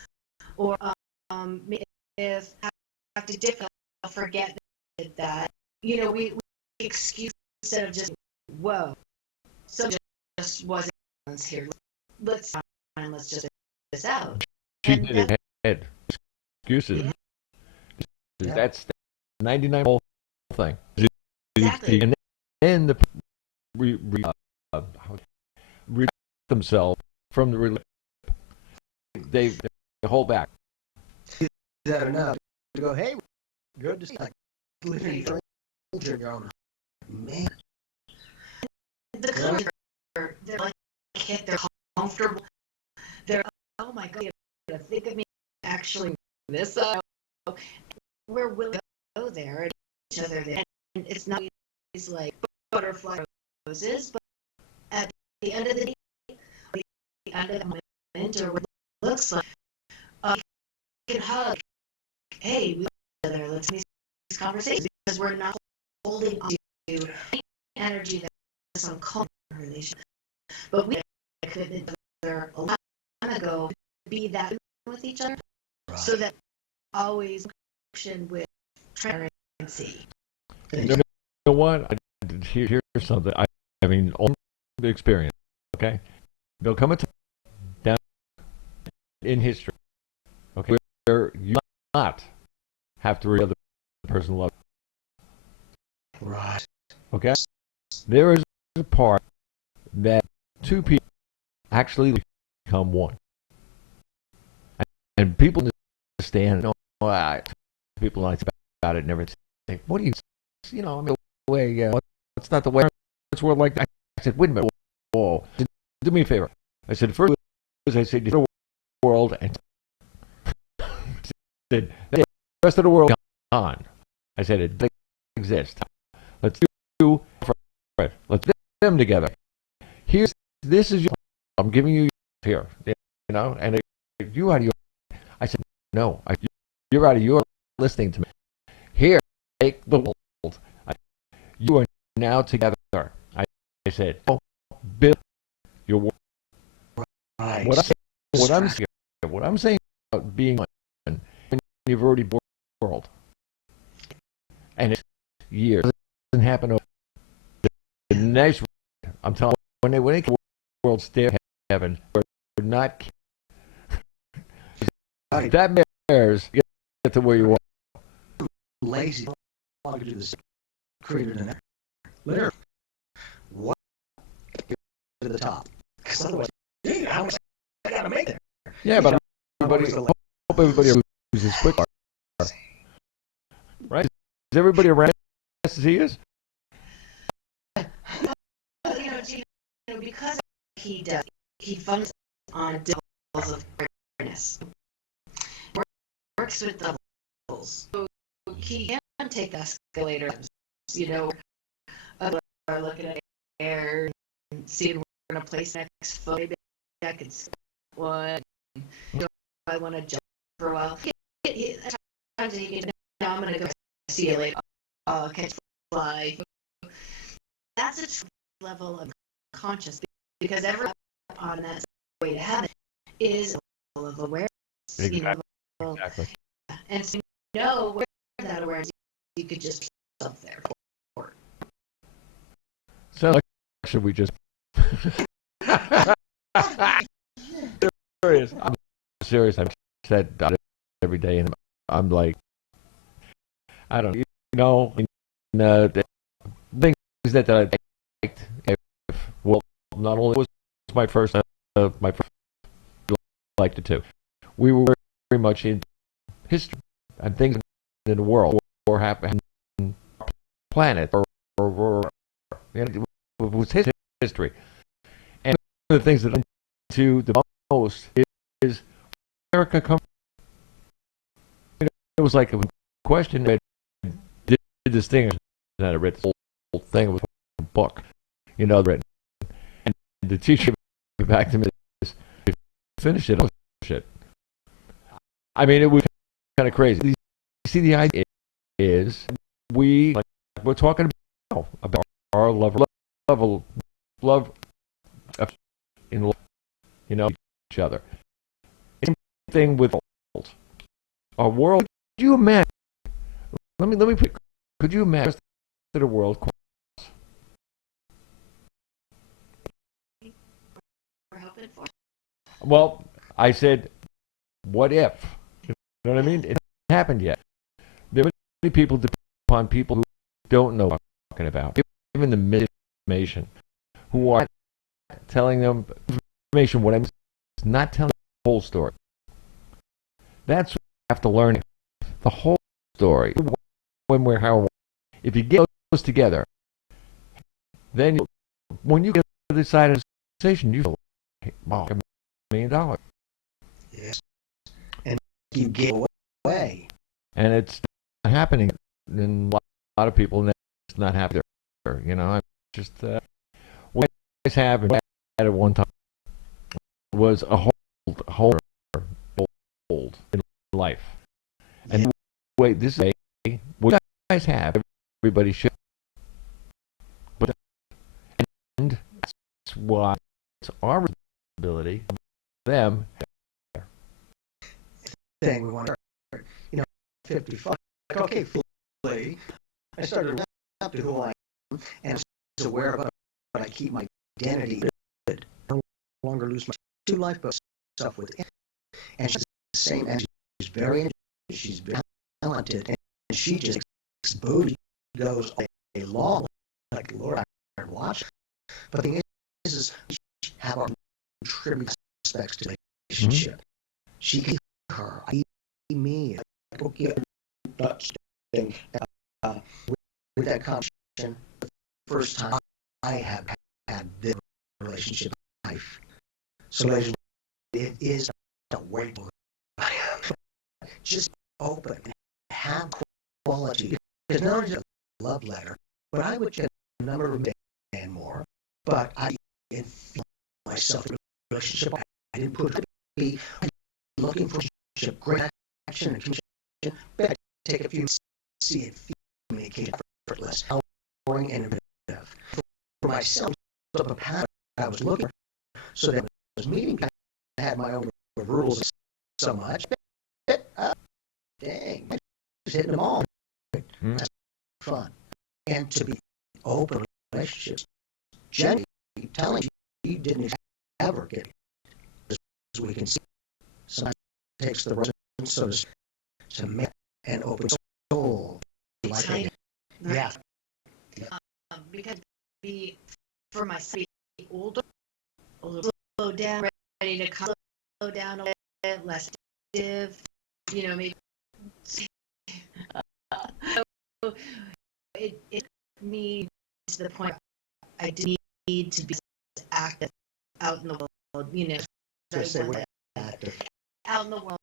or if I have to dip, I'll forget that. We excuse instead of just whoa. So just wasn't here. Let's just get this out. She did it head. Excuses. Yeah. That's 99 whole thing. Exactly. And then the themselves from the relationship. They hold back. Is that enough to go, hey, good to see you. Like living in your own man. The culture, they're like, they're comfortable. They're, oh my God, think of me actually this. We're willing to go there and each other there. And it's not always like butterfly roses, but at the end of the day, the end of the moment, or what it looks like, you can hug. Hey, we love each other. Let's have these conversations because we're not holding on to energy that's uncomfortable in a relationship. But we could together a long time ago to be that with each other, right. So that always function with transparency. You know what? Here's something. I mean, experience, okay? There'll come a time down in history, okay, where you not have to reveal the person loves you. Right. Okay? There is a part that two people actually become one. And people understand, people like about it and everything. What do you know, I mean, the way, it's not the way it's world like that. I said, wait a minute, whoa. Do me a favor. I said, first, I said, the world, and I said, the rest of the world on. I said, it doesn't exist. Let's do, let's do them together. This is your, I'm giving you here, you know, and you out of your, I said, no, you're out of your listening to me. Here, take the world. You are now together. I said, oh, build your world. Right. What I'm saying about being one, and you've already built the world. And it's years. It doesn't happen over the next, I'm telling you, when they world stare heaven, we're not, Right. that matters, get to where you are. Lazy. I could do this. Created an literally. What? Get to the top. Because otherwise, how much I gotta make there? Yeah, but hope everybody loses quick. Right? Is everybody around as he is? Because he functions on levels of awareness. Works with levels. So he can take the escalator, or looking at air and seeing where we're going to place next foot. Maybe I could skip one. I want to jump for a while. Sometimes he can, I'm going to go see you later. I'll catch fly. That's a true level of conscious, because every on that way to heaven is a level of awareness. Exactly. And so you know where that awareness, you could just put yourself there. Sounds like should we just serious. I'm serious. I've said that every day, and I'm like, I don't know, the things that I liked. Well, not only was my first, liked it too. We were very much in history and things in the world or happen on our planet or it was history. And one of the things that I to the most is America come. It was like a question that did this thing, and I read the whole thing. It was a book, written. And the teacher came back to me and said, finish it. Oh, shit. I mean, it was kind of crazy. You see, the idea is we're talking about our level love in love, each other. Same thing with our world. Could you imagine? Let me put. Could you imagine the world? We're hoping for. Well, I said, what if? You know what I mean? It hasn't happened yet. There are many people depend upon people who don't know what I'm talking about. Even the misinformation, who are telling them information. What I'm not telling the whole story. That's what we have to learn. The whole story. When, where, how. If you get those together, then when you get to the side of the conversation, you feel wow, $1 million. Yes. And you give away. And it's not happening in a lot of people, and it's not happening there. I'm just what I guys have and had at one time was a hold in life. And the way this is what you guys have, everybody should. But and that's why it's our responsibility of them. Thing we want to, 55. Okay, fully. I started up to who I am and I was aware of it, but I keep my identity. No longer lose my two lifeboat stuff with it. And she's the same as she's very, she's very talented, and she just booty goes all day long. Like, Lord, I watch. But the thing is we have our contributing aspects to the relationship. She can her, I me, okay, Dutch thing. With that conversation, the first time I have had this relationship in life. So, ladies, it is a way to just open and have quality. Because not only a love letter, but I would get a number of men and more. But I didn't feel myself in a relationship. I didn't push to be looking for a relationship, great action and communication. But I take a few minutes to see it, feel communication effortless, empowering and innovative. For myself, up a path I was looking for, so that I was meeting people. I had my own rules so much. Dang, I was hitting them all. That's fun. And to be open relationships, Jenny telling you didn't ever get it. As we can see, sometimes it takes the right so to make an open soul. Like it. Yeah. Because for myself, older, a little slow down, ready to slow down a little bit, less active, maybe. So it me to the point I did need to be active out in the world, Just say we're active. Out in the world,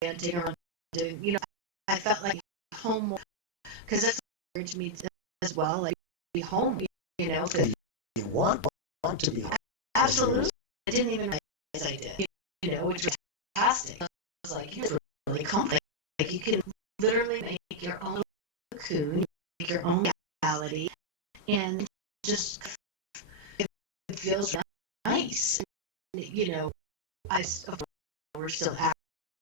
dancing around, I felt like home, because that's encouraged me as well, like be home, because you want to be. Absolutely. I didn't even realize I did, which was fantastic. I was like, it's really complicated. Like, you can literally make your own cocoon, make your own reality, and just, it feels nice. And, we're still at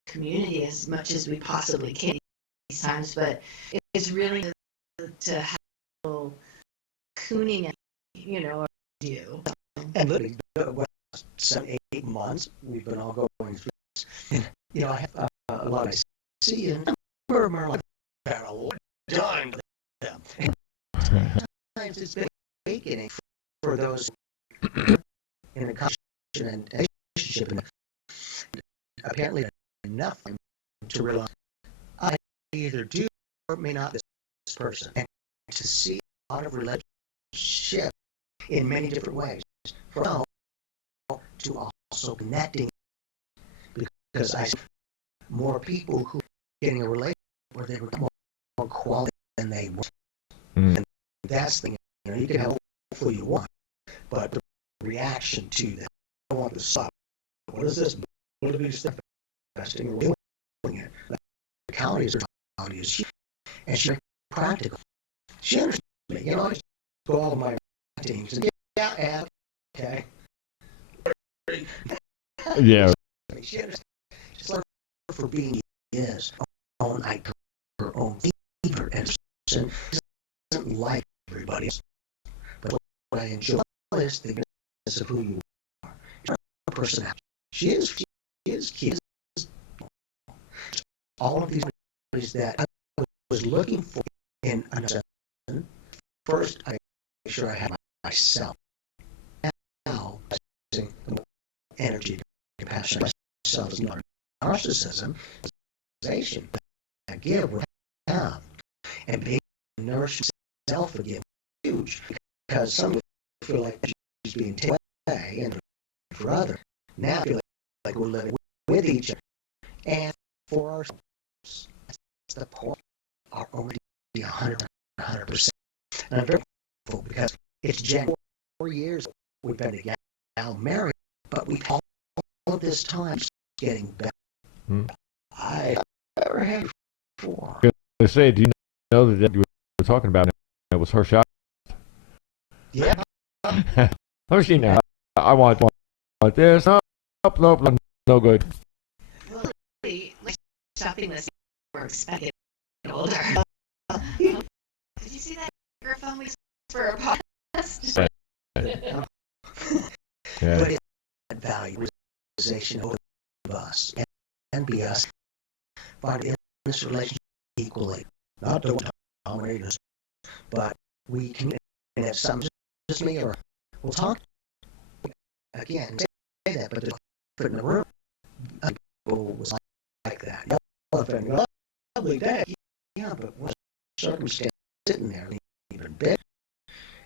community as much as we possibly can these times, but it's really to have a little cocooning, or do. And literally, 7, 8 months, we've been all going through this. And, I have a lot I see, and murmur like that a long time to them. Sometimes it's been awakening for those in a conversation and relationship. And apparently, enough to realize I either do or may not this person. And to see a lot of relationships in many different ways. From to also connecting, because I see more people who are getting a relationship where they were more quality than they were. And that's the thing, you can have hopefully you want, but the reaction to that, I want to stop. What is this? What are these things? Investing or doing it? The counties are huge, and she's practical. She understands me. I just go all of my teams and yeah, okay. Yeah. She understands. Just like her for being is her own deeper and doesn't like everybody else. But what I enjoy is the goodness of who you are. Your personality. She is key. All of these qualities that I was looking for in another person. First, I make sure I have myself. Now, energy, compassion, myself is not narcissism, I give what I have. And being nourished self again huge, because some feel like she's being taken away, and for others, now I feel like we're living with each other. And for ourselves, that's the point. Our own 100%. And I'm very grateful because it's Jen. 4 years we've been together, now married, but we've all of this time getting better. I never had before. I say, do you know that you were talking about it was her shot? Yeah. Let me see now. I want this. Nope, no good. Well, my shopping list were expected older. Did you see that microphone we for a podcast? Yeah. But it's that value realization of us and be us, find in this relationship equally. Not to dominate us, but we can, and if something just me or we'll talk again, say that, but to put in the room, people was like that. Yeah, lovely day. Yeah, but what circumstance sitting there, even bit,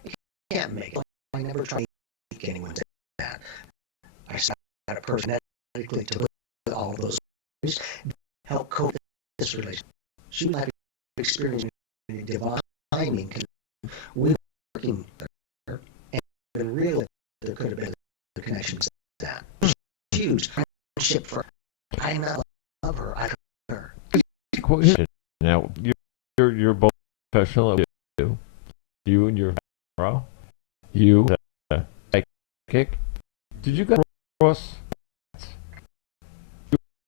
you can't make it. I never try to make anyone say that. I got a person ethically to put all of those help cope with this relationship. She might have experienced divine timing because we were working there and really there could have been a connection to that. Huge friendship for her. I not love her, I love her. Now you're both professional. You and your bro. You kick. Did you guys cross?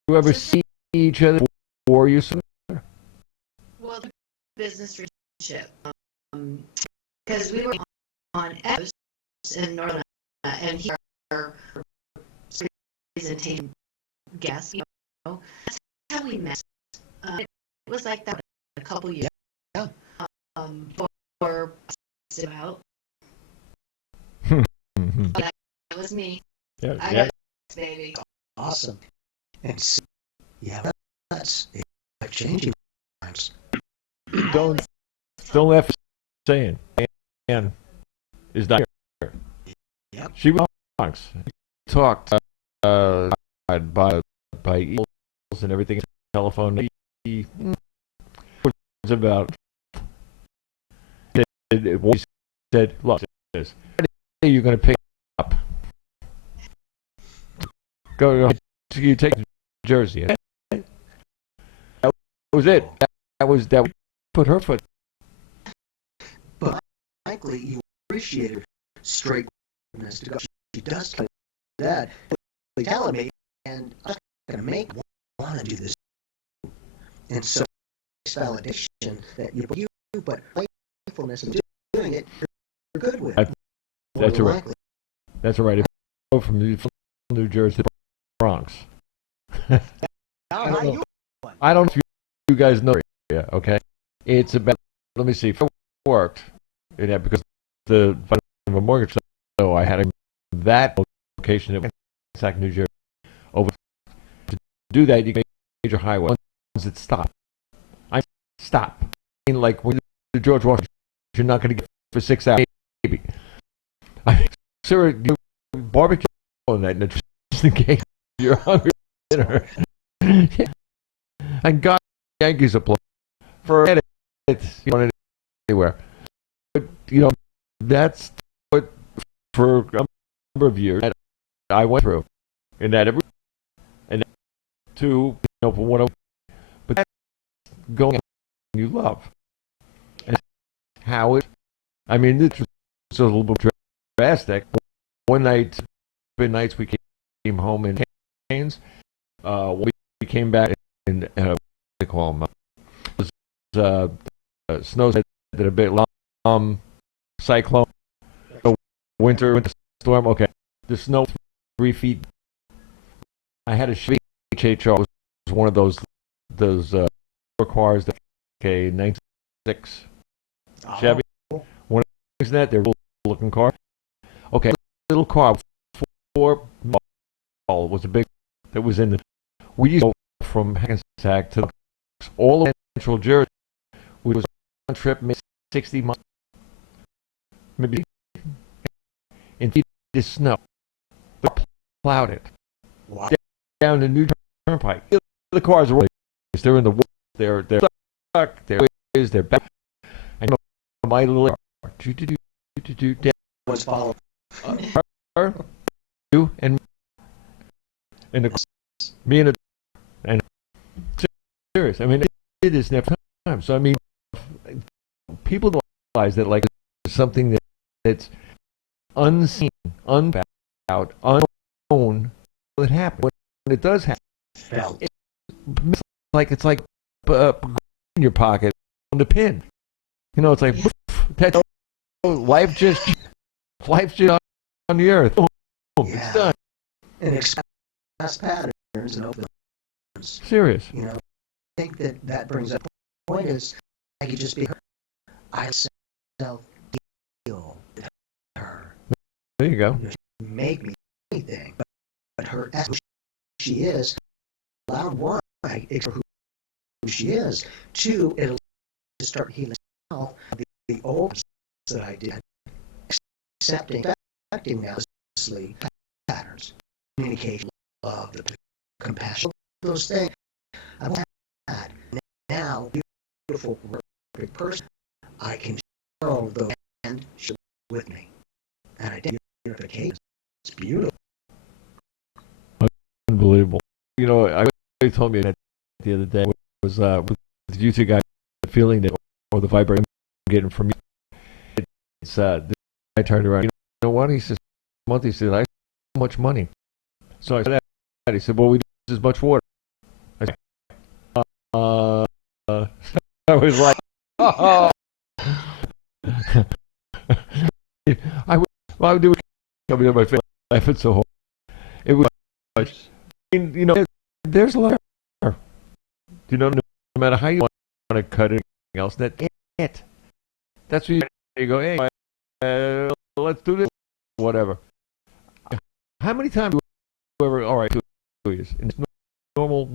You ever see each other before you? Well, the business relationship, because we were on Eos in Northern and he our presentation guest, that's how we met. It was like that a couple years. Yeah. Before out. That was me. Yeah. I got this baby. Awesome. And so, yeah, that's changing times. Don't laugh saying Anne is not here. Yep. She was Bronx. Talked by emails and everything, telephone. He was about he said, look, this you're going to pick up. Go. You take Jersey. That was it. That was put her foot. But likely you appreciate her straightness to go. She does that. They telling me, and I'm going to make want to do this. And so it's validation that you, but playfulness and doing it, you're good with. That's all right. That's all right. If you go from New Jersey to Bronx. I don't know if you guys know. Yeah, okay. It's about. Let me see. If it worked, because the mortgage. So I had that location at Sac, New Jersey. Over to do that, you can make major highway. Once it stopped, I stop. I mean, like when the George Washington, you're not going to get for 6 hours, maybe. I sir, you barbecue on that just in case you're hungry for dinner. And God, Yankees are playing for it. You want it anywhere, but that's what for a number of years that I went through, and that to for what, but that's going you love, and how it. I mean, this was a little bit drastic. One night, nights we came home in Cairns. We came back in what they call them. It was snow that a bit cyclone, winter storm. Okay, the snow 3 feet. I had a HHR. It was one of those cars that 96 Chevy. One of that they're looking car. Okay, little car. 4 was a big that was in the. We used to go from Hackensack to all of Central Jersey. We was one trip, maybe 60 miles, maybe in feet of snow. But plowed it. Wow. Down the New Turnpike. The cars are they're in the woods. They're stuck. They're back. And my little car. Was followed. Her, you, and the me and serious. I mean, it is never time. So I mean, people don't realize that like it's something that's unseen, unbound, unknown that happens. When it does happen, it's like in your pocket on the pin. It's like that's life just on the earth. It's Yeah. done. And express patterns and open. Serious. You know, I think that brings up the point is I could just be her. I self deal with her. There you go. Make me anything, but her as who she is, allowed one, who she is. Two, it'll to start healing myself the old that I did, accepting, accepting now sleep patterns, communication, love, the compassion, those things I've had. Now, beautiful, perfect person, I can show those and she's with me. And I did unification. It's beautiful. Unbelievable. You know, I told me that the other day was with you two guys feeling that or the vibration I'm getting from you. It's I turned around. You know what? He says, month. He said, I have so much money. So I said that. He said, well, we use as much water. I said, I was like, oh. Why would do coming on my face laughing so hard? It was, you know, there's a lot of, you know, no matter how you want to cut anything else, that's it. That's where you go, hey, let's do this, whatever. How many times do you ever, all right, 2 years, in this normal,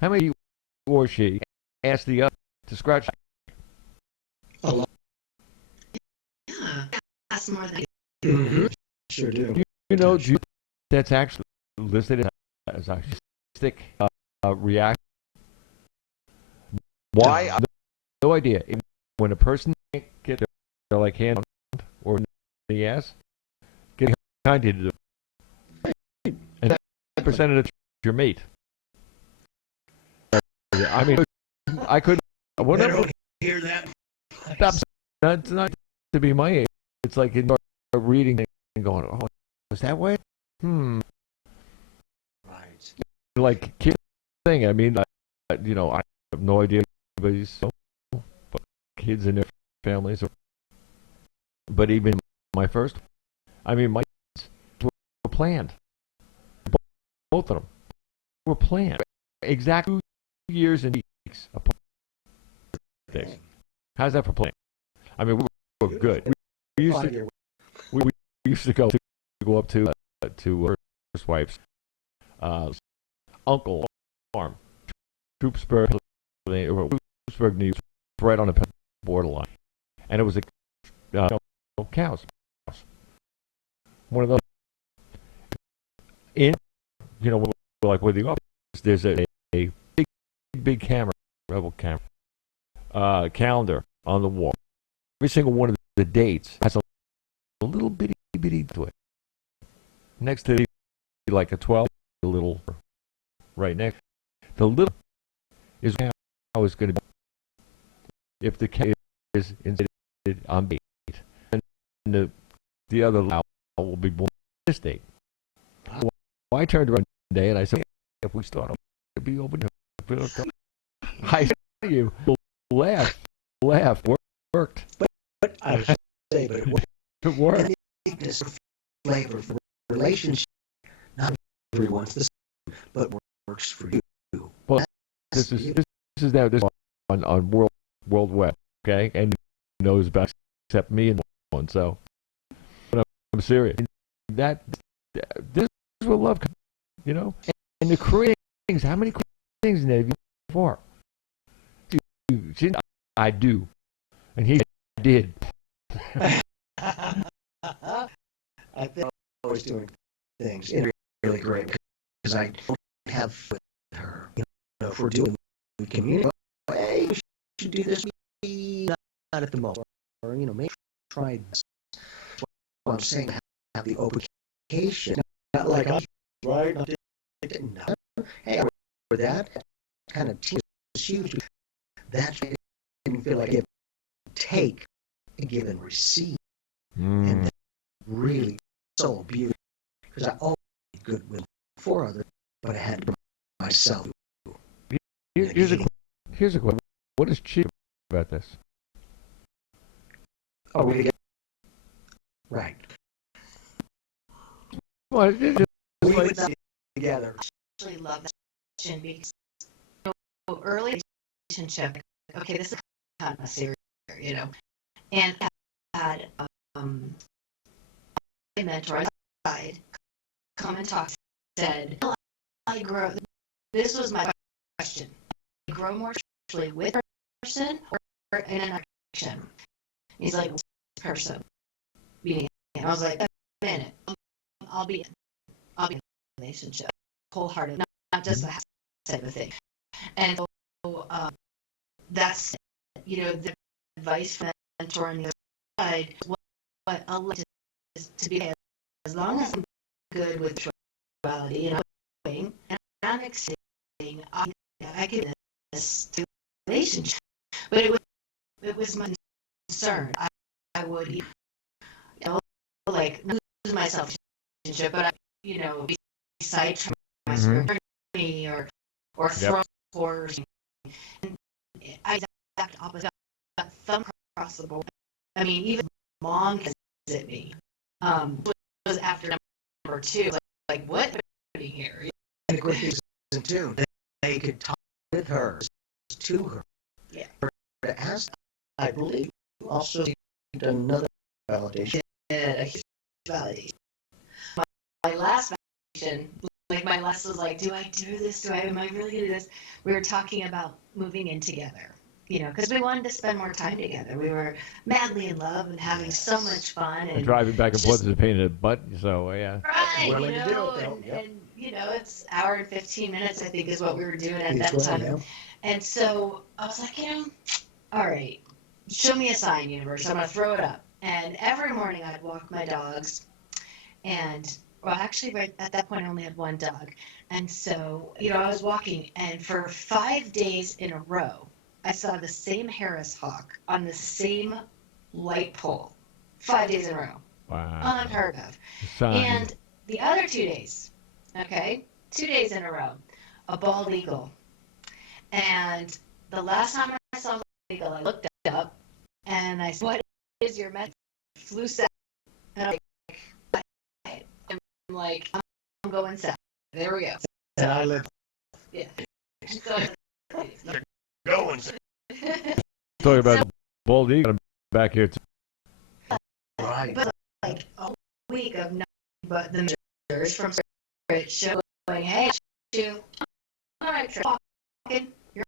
how many he or she ask the other to scratch? A lot. Yeah, that's more than. Mm-hmm. Sure do. You know, that's actually listed as a stick reaction. Why? I have no idea. When a person can't get their like hand or in the ass, get kind to do it. And 10% of it's your mate. I mean, I could. Whatever. I don't hear that. That's not to be my age. It's like in reading and going, oh, was that way? Right. Like kid thing. I mean, you know, I have no idea anybody's but kids and their families. But even my first, I mean, my kids were planned. Both of them were planned. Exactly 2 years and weeks apart. How's that for planning? I mean, we were good. We used to go up to first wife's uncle farm, Troopsburg, New York, right on the borderline, and it was a cows. One of those in, you know, like with the office, there's a big camera, rebel camera, calendar on the wall. Every single one of the dates has a little bitty to it. Next to like a 12, a little right next. The little is how it's going to be. If the K is instead on date, and the other will be born this date. Well, I turned around one day and I said, if we start to be open, I said to you, laugh, worked. But I would say, but it worked. Uniqueness, flavor, for relationship. Not everyone's the same, but works for you. Well, this is now this on World Web, okay, and knows best except me and one. So, but I'm serious. This is what love, you know, and the creating things. How many things have you before? I do, and he did. I think I'm always doing things really great because I don't have with her. You know, if we're doing community, hey, you should do this. Not at the moment, or you know, maybe try this. What I'm saying, have the obligation, not like I right. No. Hey, for that kind of team is huge. That's made me feel like give and take, and give and receive, and that's really so beautiful. Because I always had goodwill for others, but I had myself. Here's a question. What is cheap about this? Oh, we get right. Well, it's just We like, would not be together. Actually love that question because early relationship, okay, this is kind of serious, you know, and I had a mentor on the side come and talk, said, I grow, this was my question, I grow more spiritually with a person or in an action? He's like, this person, being in. I was like, a minute, I'll be in a relationship, wholehearted, not just a type of thing. And so that's, the advice from the mentor on the other side. What I'll like to be, as long as I'm good with sexuality and I'm accepting, I can do this relationship. But it was my concern. I would, like lose myself in a relationship, but be sidetracked my spirituality or throw horrors. And I exact opposite. Got thumb across the board. I mean, even mom can visit me. Was after number two. Like what's happening here? And the great thing is, too, they could talk with her, to her. Yeah. To ask, I believe, also another validation. And a huge validation. My last validation, like my last was like, do I do this? Am I really gonna do this? We were talking about moving in together. Because we wanted to spend more time together. We were madly in love and having so much fun. And driving back and forth is a pain in the butt, so yeah. Right, Willing to do it, though. and it's hour and 15 minutes, I think, is what we were doing at that Each way, time. yeah. And so I was like, all right, show me a sign, universe. I'm gonna throw it up. And every morning I'd walk my dogs, and well, actually, right at that point I only had one dog, and so I was walking, and for 5 days in a row, I saw the same Harris hawk on the same light pole, 5 days in a row. Wow. Unheard of. Sign. And the other 2 days, 2 days in a row, a bald eagle. And the last time I saw a bald eagle, I looked up and I said, what is your message? Flew south. And I'm like, I'm going south. There we go. And I live. Yeah. So, Going. Talking about bald eagle back here too. Right. But like a week of nothing but the messengers from Spirit showing, hey, you, all right, walking, you're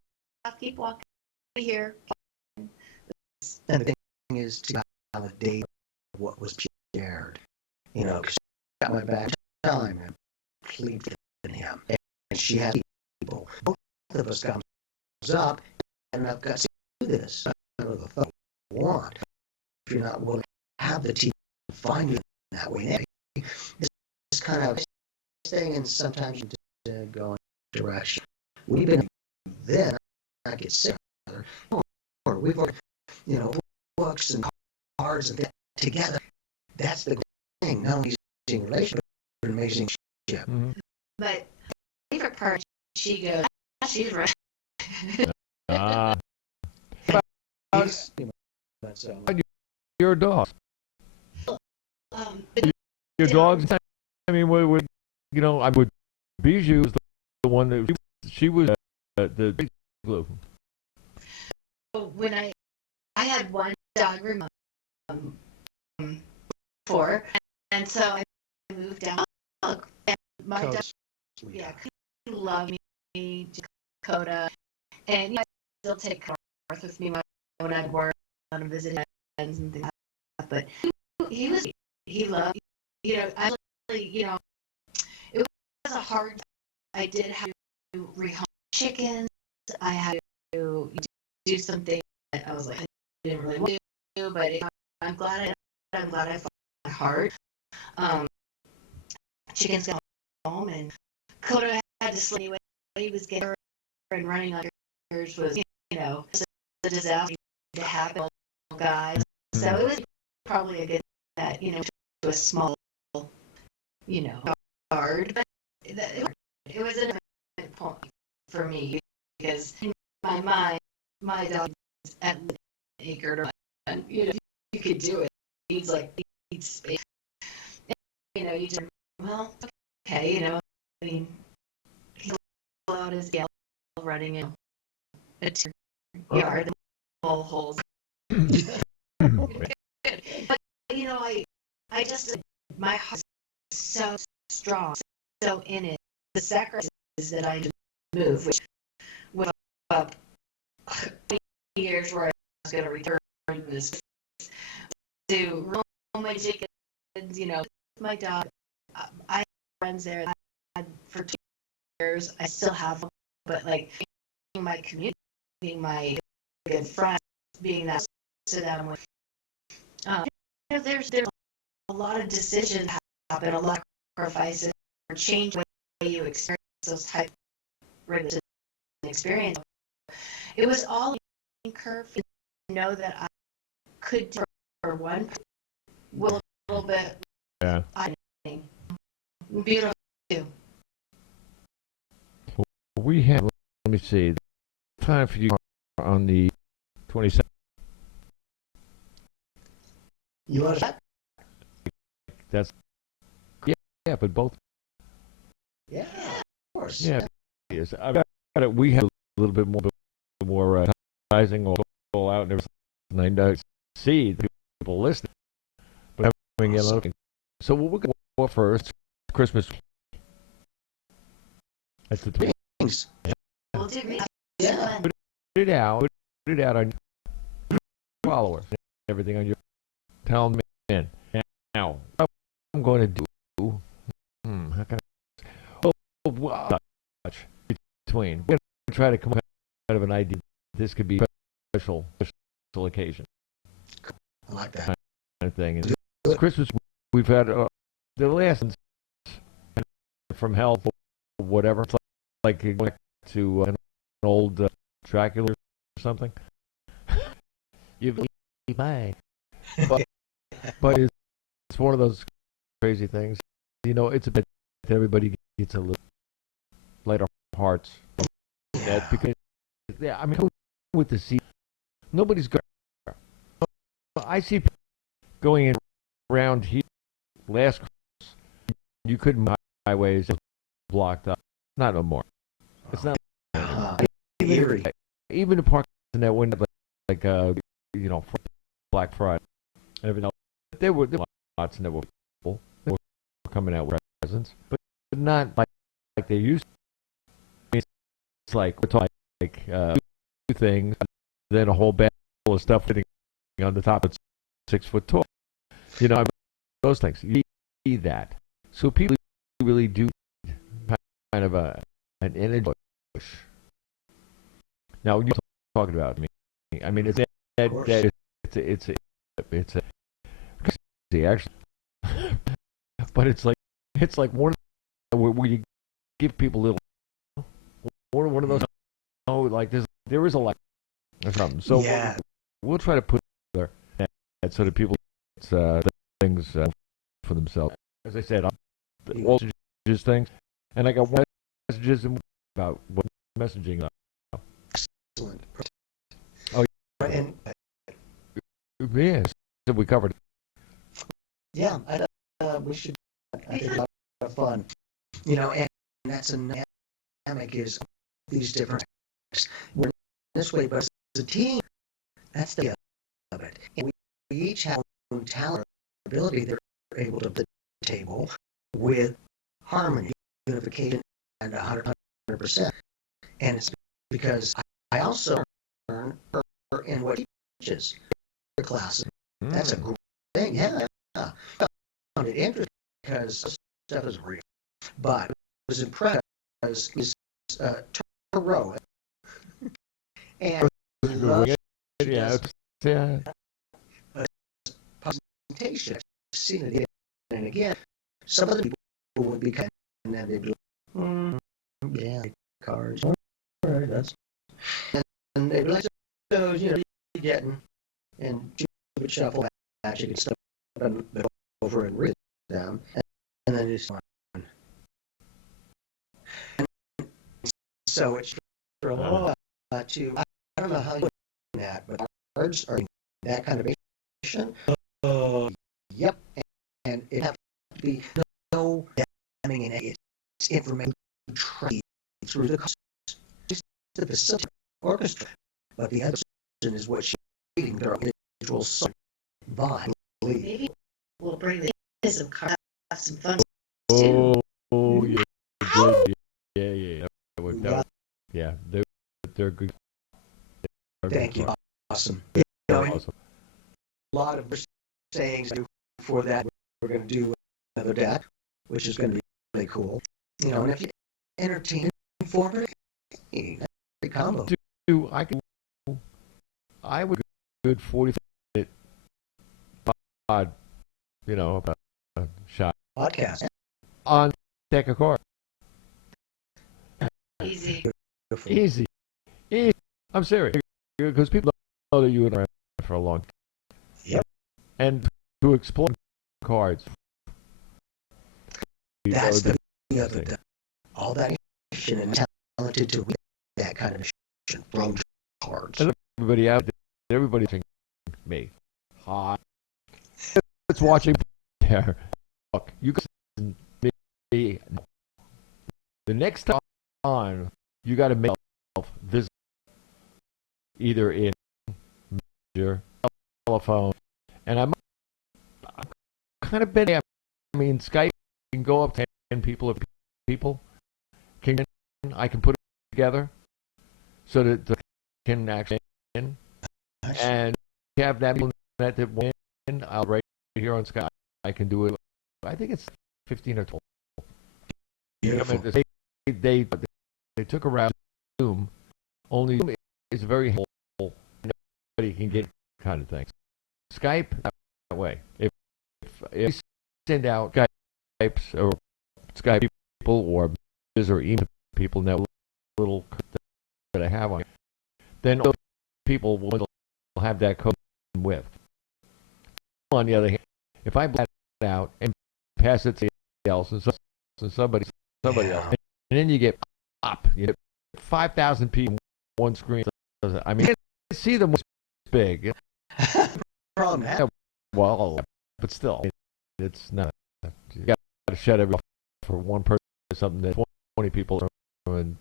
keep walking here. And the thing is to validate what was shared. Because she got my back telling him, plead in him. And she has people. Both of us comes up, and I've got to do this. I don't know the fuck you want. If you're not willing to have the team find you that way, it's kind of thing, and sometimes you just go in a direction. We've been then I get sick. Or we've already, books and cards and that together. That's the thing. Not only amazing relationship, but amazing ship. Mm-hmm. But favorite part, she goes, she's right. Your dog. Um, Your dogs. I mean, I would. Bijou was the one that she was the glue. when I had one dog removed before, and so I moved down. And my dog, yeah, he loved me, Dakota, and I still take North with me when I'd work on a visit friends and things like that. But he loved, I really, it was a hard. I did have to rehome chickens. I had to do something that I was like, I didn't really want to do, but I'm glad I found my heart. Chickens got home, and Coda had to sleep anyway. He was getting her and running on yours was, a disaster to happen, guys. So it was probably a good that, to a small, yard, but it was an important point for me because in my mind, my dog is at an acre to and you could do it. He needs space. And, you just well, okay, I mean, he's allowed his Gale running in a yard and all holes. But, I just, my heart is so strong, so in it. The sacrifices that I move, which was up years where I was going to return this to roll my chickens, my dog. I have friends there that I had for 2 years. I still have them, but like being my community, being my good friends, being that to them with, there's a lot of decisions happen, a lot of sacrifices, or change the way you experience those types of experience. It was all a curve to know that I could do for one with a little bit. Yeah. Beautiful too. We have, let me see, time for you on the 27th. You want that? That's, yeah, but both. Yeah, of course. Yeah, yes. I've got it. We have a little bit more advertising all out and everything. And I know, see the people listening, but having a little. So what we're going to go first, Christmas. That's the three things. We'll do me. Yeah. Put it out on your followers, everything on your. Tell them in. Now, what I'm going to do. How can I? Between. We're going to try to come up out of an idea. This could be a special occasion. I like that. Kind of thing. And Christmas, we've had the lessons from hell, or whatever. It's like going back to an old Dracula or something. You've mine. But it's one of those crazy things. It's a bit that everybody gets a little lighter hearts. That because, I mean, with the sea, nobody's going. I see people going in around here last Christmas. You couldn't highways blocked up. Not no more. It's not. Even the parks in that window, like Black Friday, and everything else. There were lots and there were people that were coming out with presents, but not like they used to. I mean, it's like we're talking like two things, then a whole bag full of stuff sitting on the top of 6 foot tall. Those things. You see that. So people really do kind of an energy push. Now you're talking about me. I mean, it's a crazy actually, but it's like one where you give people little one of those. Like there is a lot or something. So yeah. we'll try to put together that so that people things for themselves. As I said, all just things, and I got one messages about what messaging. Excellent. Oh, and yes, so we covered it. Yeah, we should. I think a lot of fun, and that's a dynamic is these different. We're this way, but as a team, that's the of it. And we each have our own talent, ability. They're able to put the table with harmony, unification, and 100%. And it's because I also learn her in what she teaches the classes. That's a great thing. Yeah. I found it interesting because stuff is real, but I was impressed because he's Tarot and Yeah. presentation. I've seen it again and again. Some other people would be kind of, and then they'd be like, yeah, cards. All right, that's. And they'd be like, so, you getting, and she would shuffle magic and stuff, and over and read them, and then just and so it's for a lot to, I don't know how you do that, but cards are that kind of information. Yep, and it has to be no and its information trade through the facility orchestra, but the other person is what she's reading their individual song by. Maybe we'll bring the some cards, have some fun too. Oh, yeah, good. Yeah. Yeah, they're good. Thank you. Awesome. Awesome. A lot of sayings for that. We're going to do another deck, which is going to be really cool. And if you entertain informative, that's a combo. I would good 40-minute pod, about a shot Podcast. on deck of cards. Easy. Easy. I'm serious because people know that you and I for a long time. Yep. And to explore cards. That's the other thing. All that information and talented to read that kind of information from cards. And everybody thinking me. Hi. It's watching there. Look, you can me. The next time you got to make yourself visible, either in your telephone, and I'm kind of betting. I mean, Skype can go up to 10 people. If people I can put it together so that they can actually in and have that that win. I'll right here on Skype. I can do it. I think it's 15 or 12. Beautiful. They took around Zoom. Only Zoom is very helpful. Nobody can get kind of things. Skype that way. If you send out Skypes or Skype people or email people, that little that I have on, then people will have that code with. On the other hand, if I blast it out and pass it to somebody else and somebody else, and then you get 5,000 people on one screen. I mean, you can see them big. Problem. Well, but still, it's not. You got to shut everything off for one person or something that 20 people and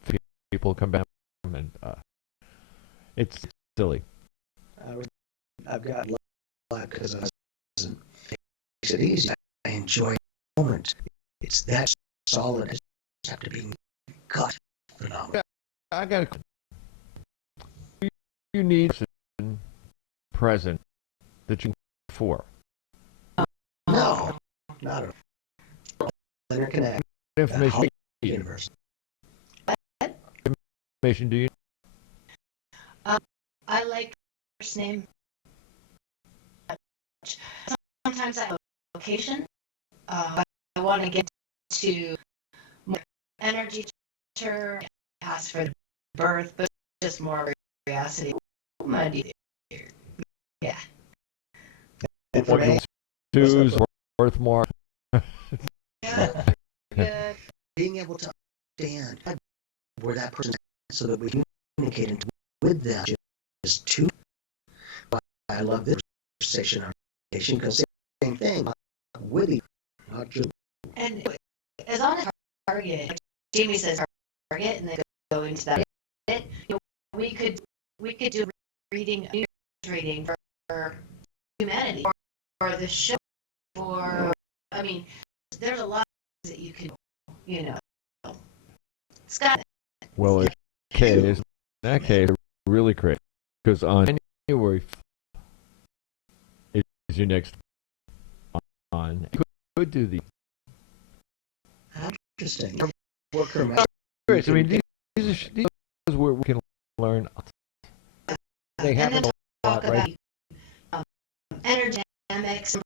people come back and it's silly. I've got luck because I wasn't. Makes it easy. I enjoy the moment. It's that solid. It have to be cut. Phenomenal. I got you need present that you for. No, not at all. Interconnect. Information. Universe. Information. Do you? I like first name. Sometimes I have a location. I want to get to more energy, ask for birth, but just more curiosity. What do you do? Yeah. Information. Choose worth more. Yeah. Good. Being able to understand where that person is so that we can communicate with them is too. But I love this conversation on communication because same thing with you, not just. And as on a target, like Jamie says target, and then go into that. We could do reading, news reading for humanity, or the show, for there's a lot of things that you can, Scott. Well, in that case, really great because on January is your next on. You could do the. Interesting. Worker. I mean, these are where we can learn. They have a lot, right? Energy dynamics,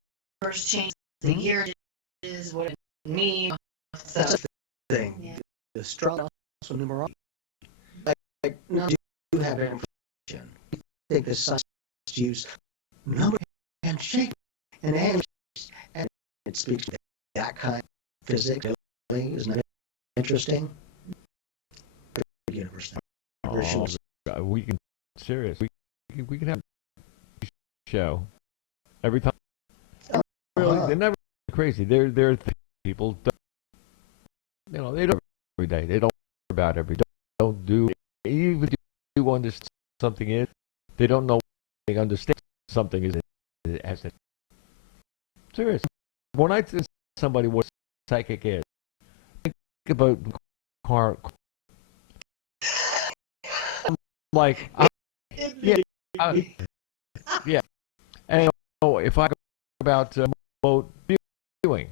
first change the year is what it means. So, that's the thing. Yeah. The strong also numerology. Like now you have information. I think the science use number and shape and animation, and it speaks to that kind of physics. Isn't that interesting? Universe. We can serious. We can have a show every time. Really, they're never crazy. They're people they don't every day. They don't worry about every day. Don't do even if you understand something is. They don't know. They understand something is as it. Serious. When I tell somebody what psychic is, think about car. Like, yeah, yeah. And if I go about remote viewing,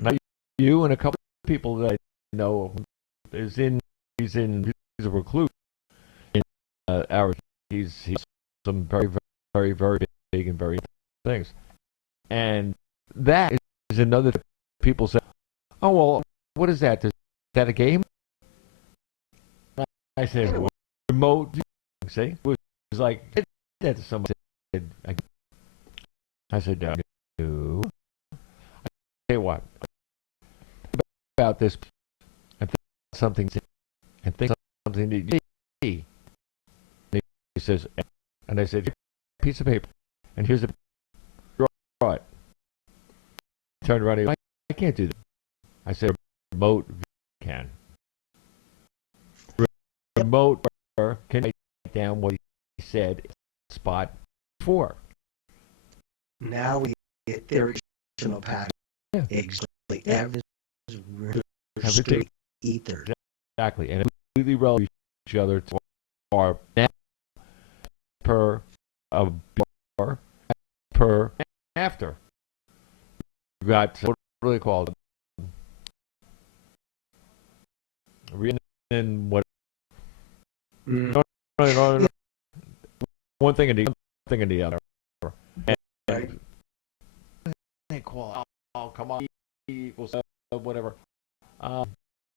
now you and a couple of people that I know he's a recluse in our. He's some very, very, very big and very things, and that is another thing. People say, "Oh well, what is that? Is that a game?" I said, "Remote viewing." See, it was like that to somebody. I said, "No." I tell you what, about this and think something and think something that you see. He says, and I said, piece of paper, and here's a draw it. Turned around, he goes, I can't do that. I said, remote can. Remote can write down what he said, spot 4. Now we get their original pattern. Yeah. Exactly. Every Everything. ether. Exactly, and completely relevant to each other to our now per before per after. We've got what do they call it? Reading what? No, no. One thing and the other. And Right. They call it. Oh, come on. E equals whatever.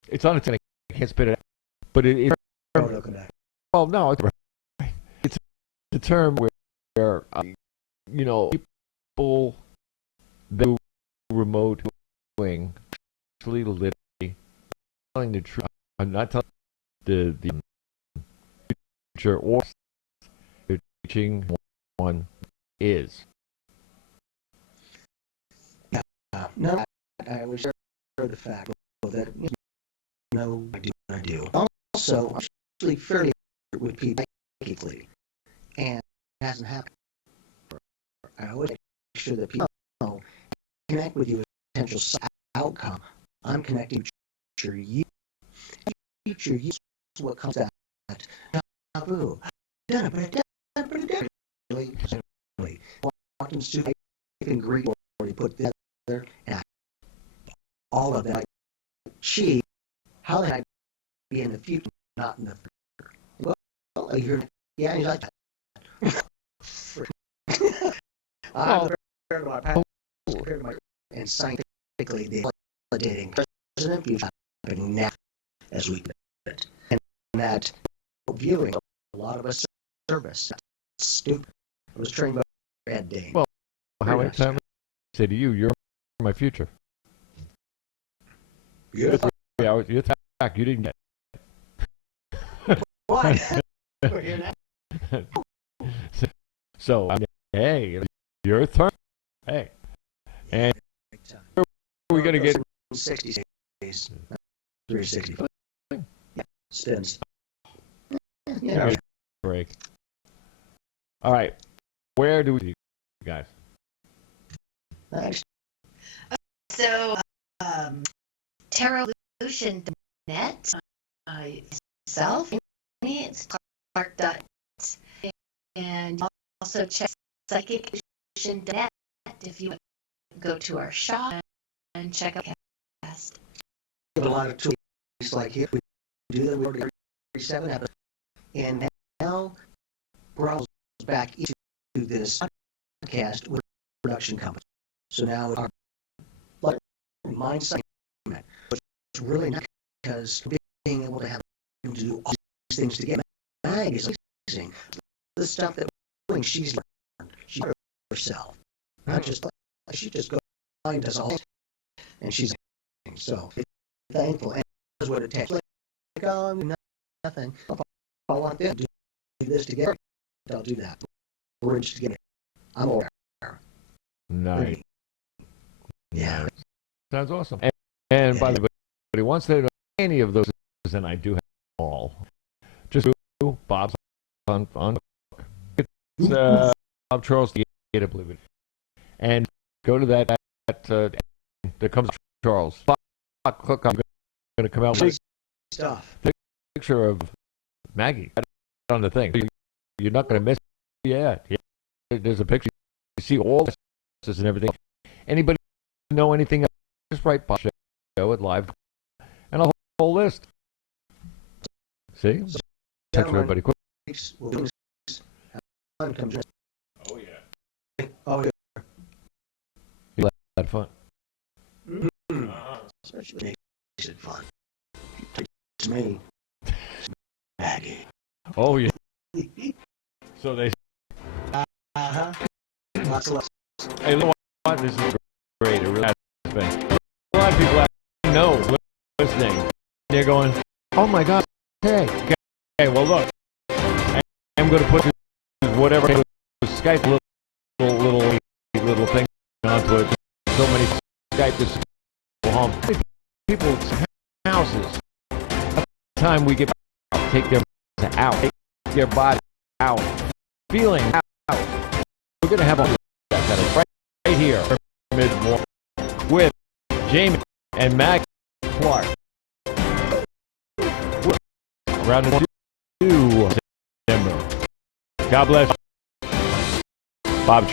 It's on its own. I can't spit it out. But it's well, no, it's a term where people that do remote viewing actually literally telling the truth. I'm not telling the future or the teaching one is. No, I was sure of the fact that I do. Also, I'm actually fairly with people psychically, and it hasn't happened. I always make sure that people connect with you with potential outcome. I'm connecting with future you. Future you is what comes out. Taboo. Quantum super and Greek already put together, and all of that. Like, how can I be in the future, not in the future? Well, yeah, he's like that. I'm prepared to my past, prepared to my, and scientifically, the validating president view happening now as we do it. And that viewing a lot of us service. That's stupid. I was trained by Ed Dane. Well, how many times I say to you, you're my future. You're 3 hours. You're back. You didn't get. What? So, hey, your turn. Hey, and we're gonna get 60 days, 360. Yeah, spins. Yeah. Break. All right, where do we, guys? Nice. So, TarotSolution.net, myself, it's Clark.net, and also check PsychicSolution.net if you go to our shop and check out the podcast. We have a lot of tools like here. We do them. We already 37 episodes, and now browse back into this podcast with a production company. So now our mindset, it's really not because being able to have to do all these things together. Maggie is amazing. The stuff that we're doing, she's learned. She learned herself, not just like she just goes and does all, and she's amazing. So thankful, and that's what it takes. Like, oh, I'm nothing. If I want them to do this together, I'll do that. Bridge together. I'm aware. Nice. Yeah. Sounds awesome. And by the way, wants to know any of those, and I do have them all, just do Bob's on it's Bob Charles Theater, believe it, and go to that comes Charles. Click on. Going to come out with stuff. Picture of Maggie on the thing. You're not going to miss it. Yeah, there's a picture. You see all this and everything. Anybody know anything else? Just write Bob Show it live and a whole list. See? Touch everybody quick. Oh yeah. Oh yeah. You had fun. Especially makes it fun. It's me, Maggie. Oh yeah. So they. Lots of love. Hey, look, this is great. It really has been. A lot of people I know listening. They're going, "Oh my God, hey, okay, well look, I'm going to put whatever Skype little thing onto it. So many Skype this home. People's houses. By the time we get take their out, take their body out, feeling out. We're going to have all that right here, mid-morning, with Jamie and Maggie Clark. Around the 2 September. God bless. Bob.